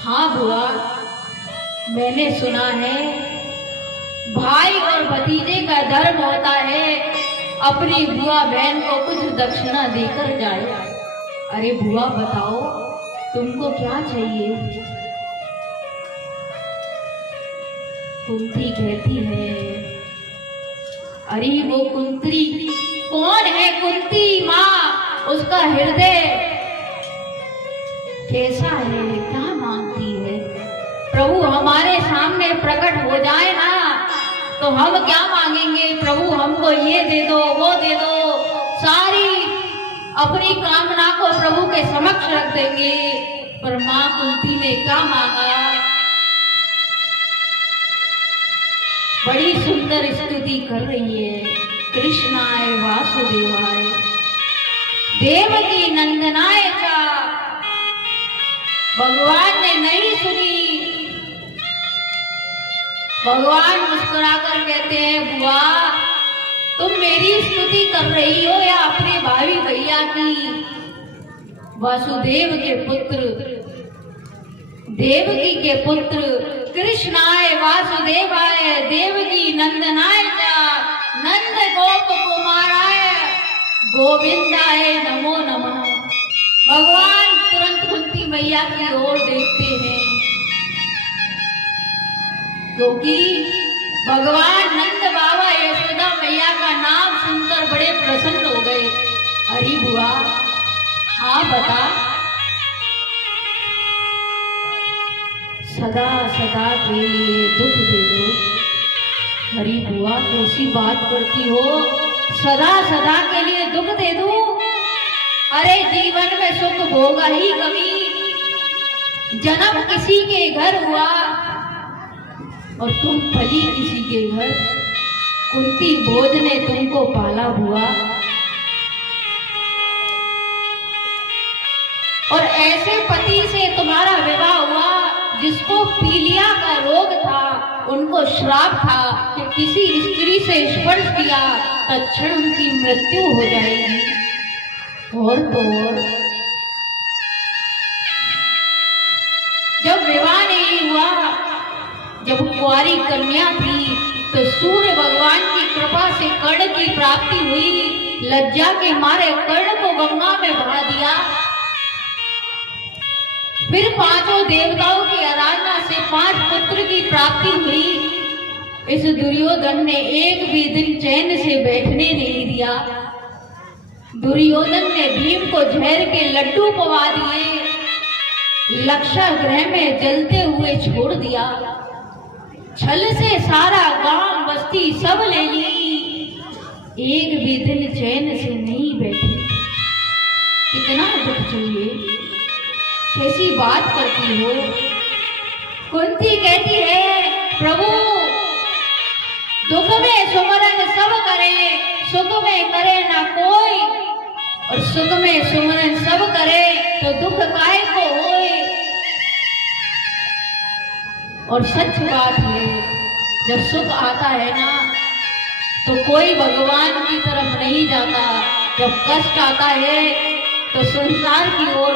हाँ बुआ, मैंने सुना है भाई और भतीजे का धर्म होता है अपनी बुआ बहन को कुछ दक्षिणा देकर जाए। अरे बुआ बताओ तुमको क्या चाहिए? कुंती कहती है, अरे वो कुंती कौन है? कुंती माँ, उसका हृदय कैसा है, क्या मांगती है? प्रभु हमारे सामने प्रकट हो जाए ना तो हम क्या मांगेंगे? प्रभु हमको ये दे दो, वो दे दो, सारी अपनी कामना को प्रभु के समक्ष रख देंगे। पर माँ कुंती ने क्या मांगा? बड़ी सुंदर स्तुति कर रही है। कृष्णाय वासुदेवाय देवकी नंदनाय का। भगवान ने नहीं सुनी। भगवान मुस्कुराकर कहते हैं, बुआ तुम मेरी स्तुति कर रही हो या अपने भाभी भैया की? वासुदेव के पुत्र, देवकी के पुत्र, कृष्णाय वासुदेवाय देवकी नंदनाय च नंद गोप कुमाराय गोविंदाय नमो नमः। भगवान तुरंत कुंती मैया की ओर देखते हैं क्योंकि भगवान नंद बाबा यशोदा मैया का नाम सुनकर बड़े प्रसन्न हो गए। अरे बुआ हाँ बता, सदा सदा के लिए दुख दे दो। हरी बुआ कैसी बात करती हो? सदा सदा के लिए दुख दे दूं? अरे जीवन में सुख भोगा ही कभी। जन्म किसी के घर हुआ, और तुम फली किसी के घर, कुंती भोज ने तुमको पाला हुआ। और ऐसे पति से तुम्हारा विवाह हुआ जिसको पीलिया का रोग था, उनको श्राप था कि किसी स्त्री से स्पर्श किया तत्क्षण उनकी मृत्यु हो जाएगी। और तो और जब विवाह नहीं हुआ, जब कुंवारी कन्या थी, तो सूर्य भगवान की कृपा से कर्ण की प्राप्ति हुई। लज्जा के मारे कर्ण को गंगा में बहा दिया। फिर पांचों देवताओं की आराधना से 5 पुत्र की प्राप्ति हुई। इस दुर्योधन ने एक भी दिन चैन से बैठने नहीं दिया। दुर्योधन ने भीम को जहर के लड्डू पवा दिए, लक्षागृह में जलते हुए छोड़ दिया। छल से सारा गांव बस्ती सब ले ली, एक भी दिन चैन से नहीं बैठी। कितना दुख चाहिए, कैसी बात करती हो। कुंती कहती है, प्रभु दुख में सुमरन सब करे, सुख में करे ना कोई। और सुख में सुमरन सब करे तो दुख काहे को होए। और सच बात है, जब सुख आता है ना तो कोई भगवान की तरफ नहीं जाता। जब कष्ट आता है तो संसार की ओर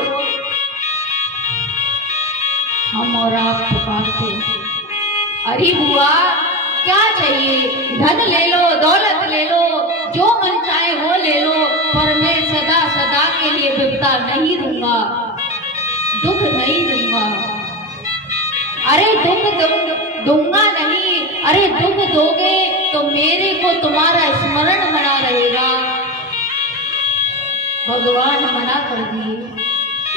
हम और आप पुकारते हैं, अरे बुआ क्या चाहिए, धन ले लो, दौलत ले लो, जो मन चाहे वो ले लो, पर मैं सदा सदा के लिए विपदा नहीं दूंगा, दुख नहीं दूंगा। अरे दुख दूंगा नहीं, अरे दुख दोगे तो मेरे को तुम्हारा स्मरण बना रहेगा। भगवान मना कर दिए,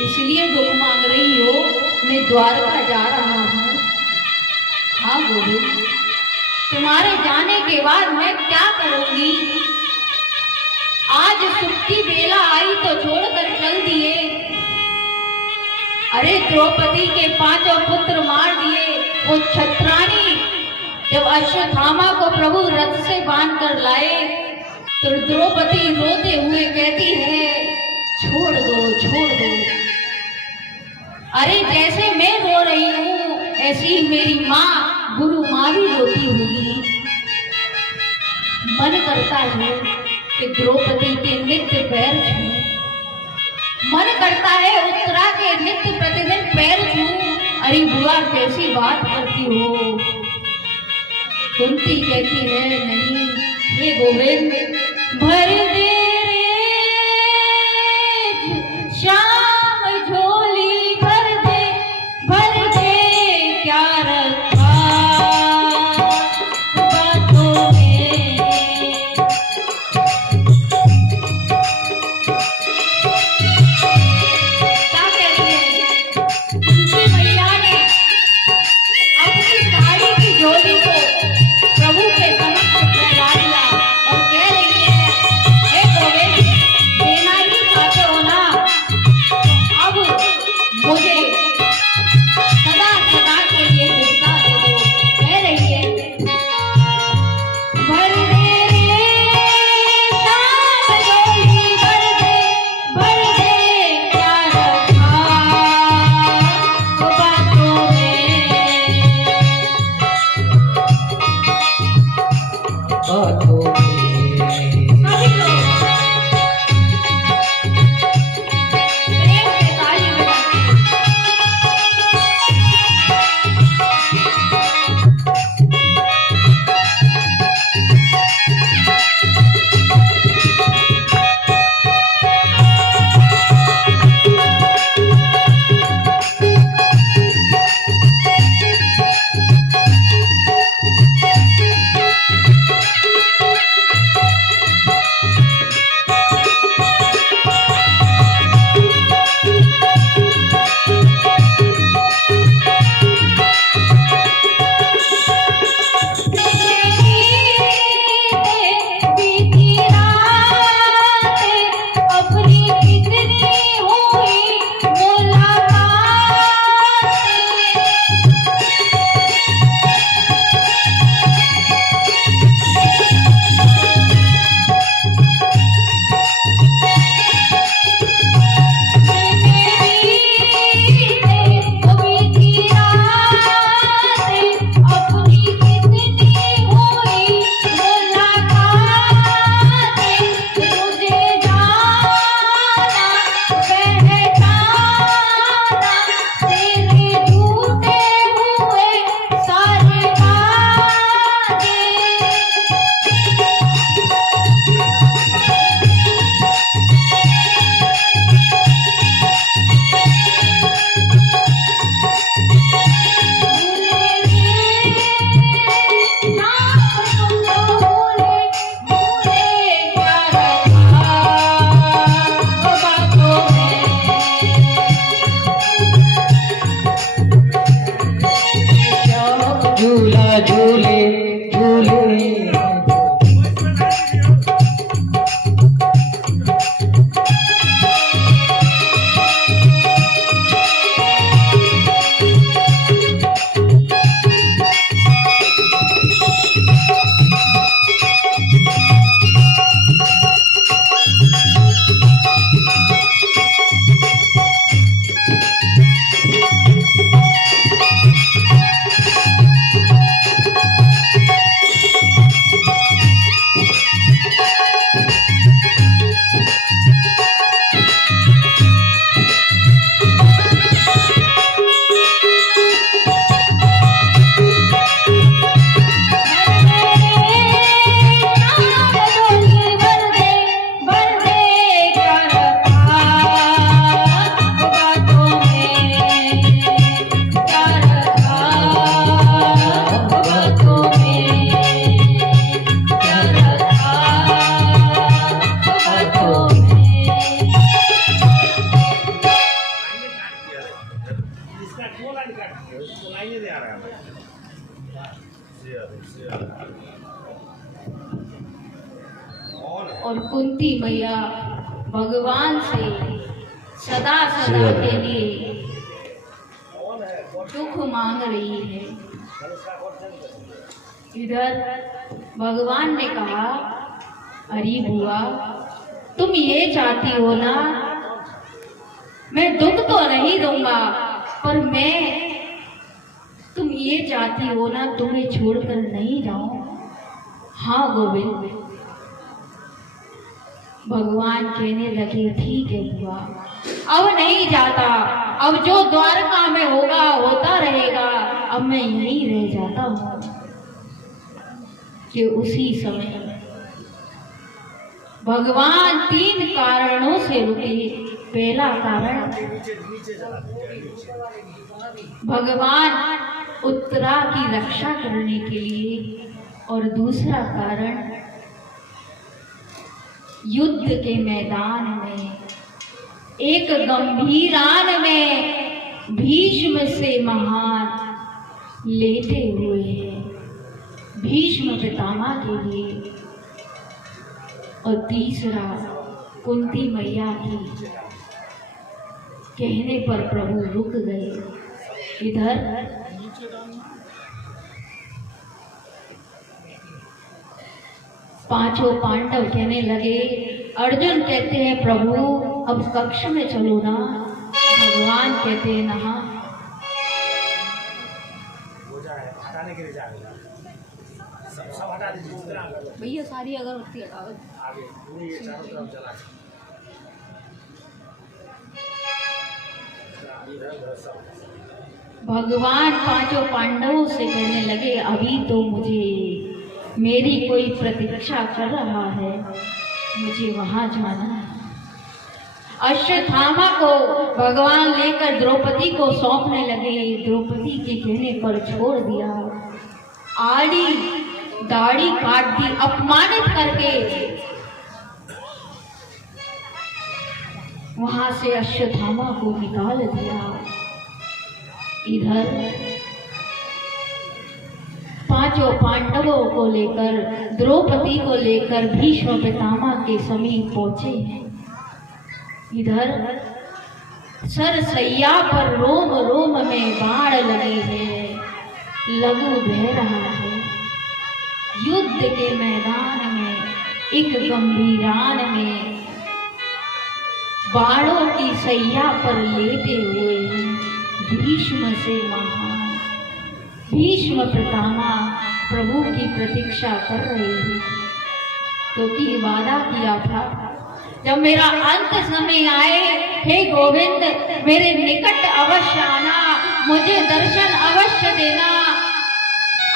इसलिए दुख मांग रही हो। मैं द्वारका जा रहा हूँ। हाँ गोविंद, तुम्हारे जाने के बाद मैं क्या करूंगी। आज सुख की बेला आई तो छोड़कर चल दिए। अरे द्रौपदी के 5 पुत्र मार दिए। वो छत्राणी जब अश्वत्थामा को प्रभु रथ से बांध कर लाए तो द्रौपदी रोते हुए कहती है, छोड़ दो, छोड़ दो। अरे जैसे मैं रो रही हूँ ऐसी ही मेरी माँ, गुरु माँ भी रोती होगी। मन करता है कि द्रौपदी के नित्य पैर छूं, मन करता है उत्तरा के नित्य प्रतिदिन पैर छूं। अरे बुआ कैसी बात करती हो। कुंती कहती है, नहीं ये गोविंद भर दे श्याम झोली, भर दे क्या रखा बातों में। क्या कहती है कुंती मैया ने अपनी साड़ी की झोली को प्रभु के समक्ष फैला दिया और कह रही है, हे झूले झूले। और कुंती मैया भगवान से सदा सदा के लिए दुख मांग रही है। इधर भगवान ने कहा, अरे बुआ तुम ये चाहती हो ना, मैं दुख तो नहीं दूंगा, पर तुम ये चाहती हो ना तुम्हें छोड़कर नहीं जाऊं। हाँ गोविंद। भगवान कहने लगे, ठीक है बुआ, अब नहीं जाता, अब जो द्वारका में होगा होता रहेगा, अब मैं यहीं रह जाता हूँ। कि उसी समय भगवान 3 कारणों से रुके। पहला कारण, भगवान उत्तरा की रक्षा करने के लिए, और दूसरा कारण, युद्ध के मैदान में एक गंभीरान में भीष्म से महान लेटे हुए हैं, भीष्म पितामह के लिए। और तीसरा, कुंती मैया की कहने पर प्रभु रुक गए। इधर पांचों पांडव कहने लगे, अर्जुन कहते हैं प्रभु अब कक्ष में चलो ना। भगवान कहते हैं ना, हटाने के लिए जा रहे सब हटा दीजिए भैया, सारी अगरबत्ती हटा दो। आगे पूरी ये चारों तरफ जला भगवान पांचों पांडवों से कहने लगे, अभी तो मुझे मेरी कोई प्रतीक्षा कर रहा है, मुझे वहां जाना है। अश्वत्थामा को भगवान लेकर द्रौपदी को सौंपने लगे। द्रौपदी के कहने पर छोड़ दिया, आड़ी दाढ़ी काट दी, अपमानित करके वहां से अश्वत्थामा को निकाल दिया। इधर पांचों पांडवों को लेकर, द्रौपदी को लेकर भीष्म पितामह के समीप पहुंचे हैं। इधर सरसैया पर रोम रोम में बाण लगी है, लहू बह रहा है। युद्ध के मैदान में एक गंभीरान में बाणों की सैया पर लेटे हुए हैं भीष्म से महान। भीष्म पितामह प्रभु की प्रतीक्षा कर रहे हैं, क्योंकि वादा किया था, जब मेरा अंत समय आए, हे गोविंद मेरे निकट अवश्य आना, मुझे दर्शन अवश्य देना।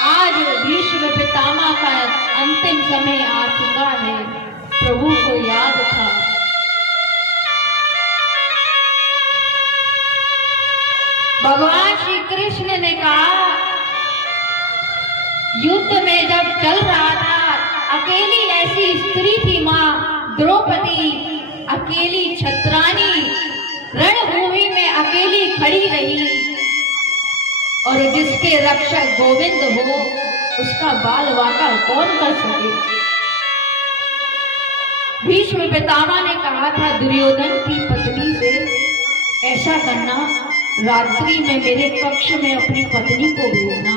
आज भीष्म पितामह का अंतिम समय आ चुका है, प्रभु को याद था। भगवान श्री कृष्ण ने कहा, युद्ध में जब चल रहा था, अकेली ऐसी स्त्री थी मां द्रौपदी, अकेली छत्रानी रणभूमि में अकेली खड़ी रही, और जिसके रक्षक गोविंद हो उसका बाल वाका कौन कर सके। भीष्म पितामह ने कहा था दुर्योधन की पत्नी से, ऐसा करना, रात्रि में मेरे कक्ष में अपनी पत्नी को भेजना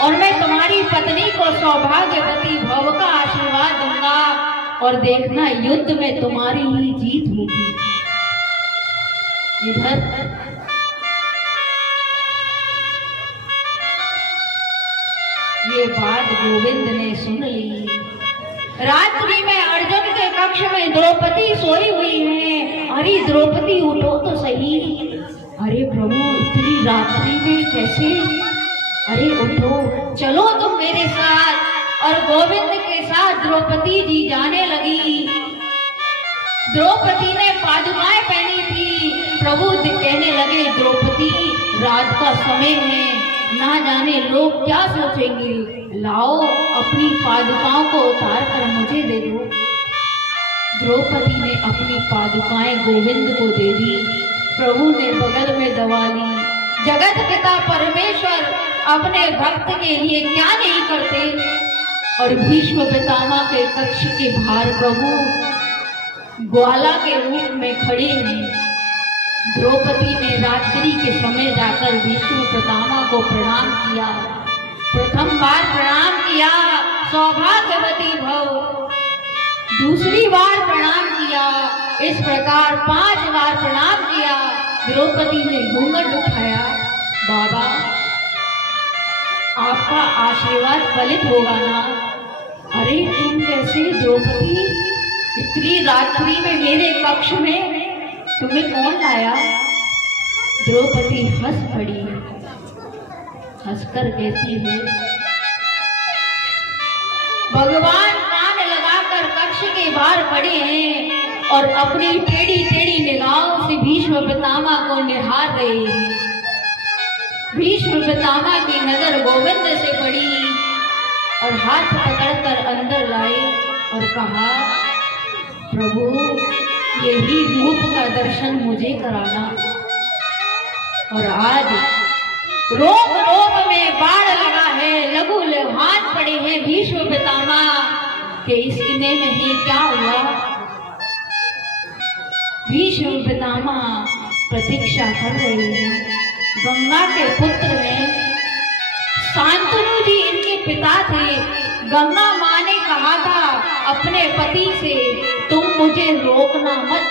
और मैं तुम्हारी पत्नी को सौभाग्यवती भव का आशीर्वाद दूंगा और देखना युद्ध में तुम्हारी ही जीत होगी। इधर ये बात गोविंद ने सुन ली। रात्रि में अर्जुन के कक्ष में द्रौपदी सोई हुई है। अरे द्रौपदी उठो तो सही। अरे प्रभु इतनी रात्रि में कैसे? अरे उठो, चलो तुम मेरे साथ। और गोविंद के साथ द्रौपदी जी जाने लगी। द्रौपदी ने पादुकाएं पहनी थी। प्रभु कहने लगे द्रौपदी रात का समय है, ना जाने लोग क्या सोचेंगे, लाओ अपनी पादुकाओं को उतार कर मुझे दे दो। द्रौपदी ने अपनी पादुकाएं गोविंद को दे दी। प्रभु ने बगल में दबा ली। जगत पिता परमेश्वर अपने भक्त के लिए क्या नहीं करते। और भीष्म पितामह के कक्ष के बाहर प्रभु ग्वाला के रूप में खड़े हैं। द्रौपदी ने रात्रि के समय जाकर भीष्म पितामह को प्रणाम किया। प्रथम बार प्रणाम किया, सौभाग्यवती भव। दूसरी बार प्रणाम किया। इस प्रकार 5 बार प्रणाम किया। द्रौपदी ने घूंघट उठाया। बाबा आपका आशीर्वाद फलित होगा ना? अरे तुम कैसे द्रौपदी? इतनी रात्रि में मेरे कक्ष में तुम्हें कौन लाया? द्रौपदी हंस पड़ी। हंसकर कहती है, भगवान कान लगाकर कक्ष के बाहर खड़े हैं और अपनी टेढ़ी टेढ़ी निगाहों से भीष्म पितामह को निहार रहे हैं। भीष्म पितामह की नजर गोविंद से पड़ी और हाथ पकड़कर अंदर लाए और कहा, प्रभु यही रूप का दर्शन मुझे कराना। और आज रोम रोम में बाढ़ लगा है, लघु लुहान पड़े हैं भीष्म पितामह के इस इन्हें में ही क्या हुआ। भीष्म पितामह प्रतीक्षा कर रहे हैं। गंगा के पुत्र हैं, शांतनु जी इनके पिता थे। गंगा माँ ने कहा था अपने पति से, तुम मुझे रोकना मत,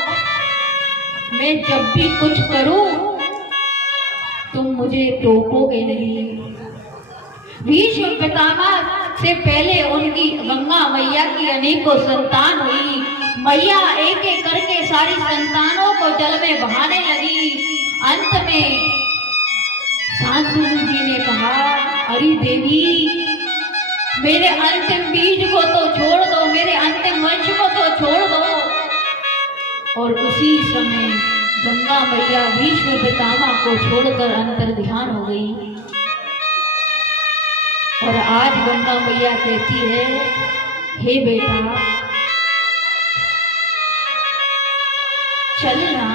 मैं जब भी कुछ करूं तुम मुझे टोकोगे नहीं। भीष्म पितामह से पहले उनकी गंगा मैया की अनेकों संतान हुई। मैया एक एक करके सारी संतानों को जल में बहाने लगी। अंत में शांतनु जी ने कहा, अरे देवी मेरे अंतिम बीज को तो छोड़ दो, मेरे अंतिम वंश को तो छोड़ दो। और उसी समय गंगा मैया भीष्म पितामह को छोड़कर अंतर ध्यान हो गई। और आज गंगा मैया कहती है, हे बेटा चलना,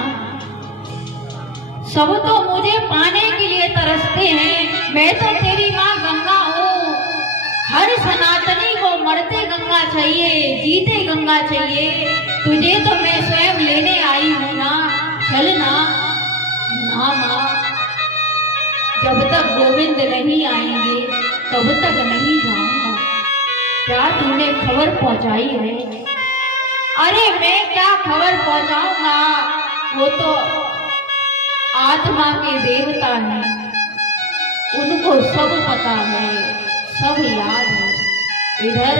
सब तो मुझे पाने के लिए तरसते हैं, मैं तो तेरी माँ गंगा हूँ। हर सनातनी को मरते गंगा चाहिए, जीते गंगा चाहिए। तुझे तो मैं स्वयं लेने आई हूँ ना, चलना। ना माँ, जब तक गोविंद नहीं आएंगे तब तक नहीं जाऊंगा। क्या तूने खबर पहुंचाई है? अरे मैं क्या खबर पहुंचाऊंगा, वो तो आत्मा के देवता हैं, उनको सब पता है, सब याद है। इधर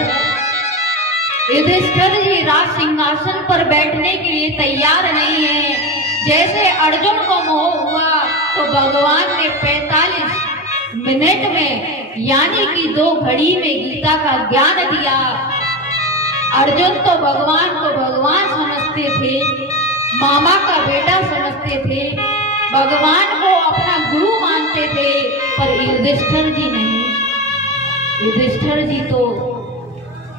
युधिष्ठिर जी राज सिंहासन पर बैठने के लिए तैयार नहीं है। जैसे अर्जुन को मोह हुआ तो भगवान ने 45 मिनट में यानी कि 2 घड़ी में गीता का ज्ञान दिया। अर्जुन तो भगवान को भगवान समझते थे, मामा का बेटा समझते थे, भगवान को अपना गुरु मानते थे, पर युधिष्ठिर जी नहीं। युधिष्ठिर जी तो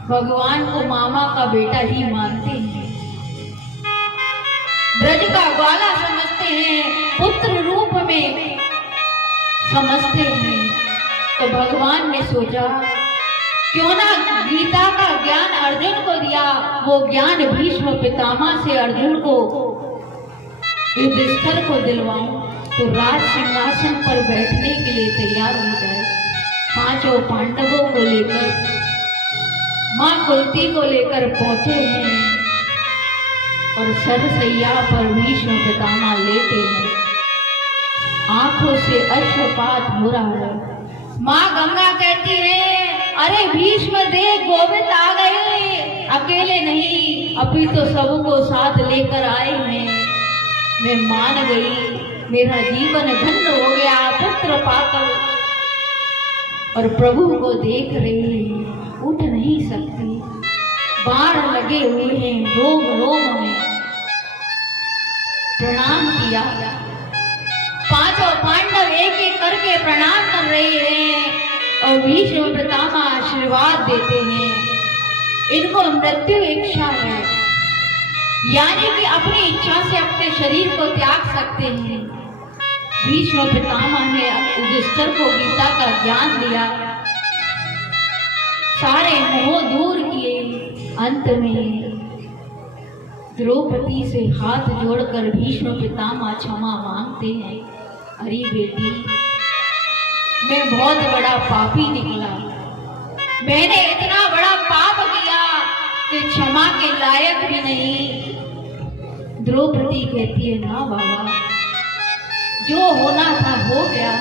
भगवान को मामा का बेटा ही मानते हैं, ब्रज का ग्वाला समझते हैं, पुत्र रूप में समझते हैं। तो भगवान ने सोचा क्यों ना गीता का ज्ञान अर्जुन को दिया, वो ज्ञान भीष्म पितामह से अर्जुन को युधिष्ठिर को दिलवाऊं तो राज सिंहासन पर बैठने के लिए तैयार हो जाए। पांचों पांडवों को लेकर मां कुंती को लेकर पहुंचे हैं और सरसैया पर भीष्म पितामह लेटे हैं। आंखों से अश्रुपात हो रहा है। मां गंगा कहती है, अरे भीष्म देख गोविंद आ गए, अकेले नहीं अभी तो सबको साथ लेकर आए हैं। मैं मान गई, मेरा जीवन धन्य हो गया पुत्र पाकर। और प्रभु को देख रही, उठ नहीं सकती, बाण लगे हुए हैं रोम रोम में। प्रणाम किया, पांचों पांडव एक एक करके प्रणाम कर रहे हैं और भीष्म पितामह आशीर्वाद देते हैं। इनको मृत्यु इच्छा है, यानी कि अपनी इच्छा से अपने शरीर को त्याग सकते हैं। भीष्म पितामह ने युधिष्ठिर को गीता का ज्ञान दिया, सारे मोह दूर किए। अंत में द्रौपदी से हाथ जोड़कर भीष्म पितामह क्षमा मांगते हैं। अरे बेटी, मैं बहुत बड़ा पापी निकला, मैंने इतना बड़ा पाप किया कि क्षमा के लायक भी नहीं। द्रौपदी कहती है, ना बाबा, जो होना था हो गया,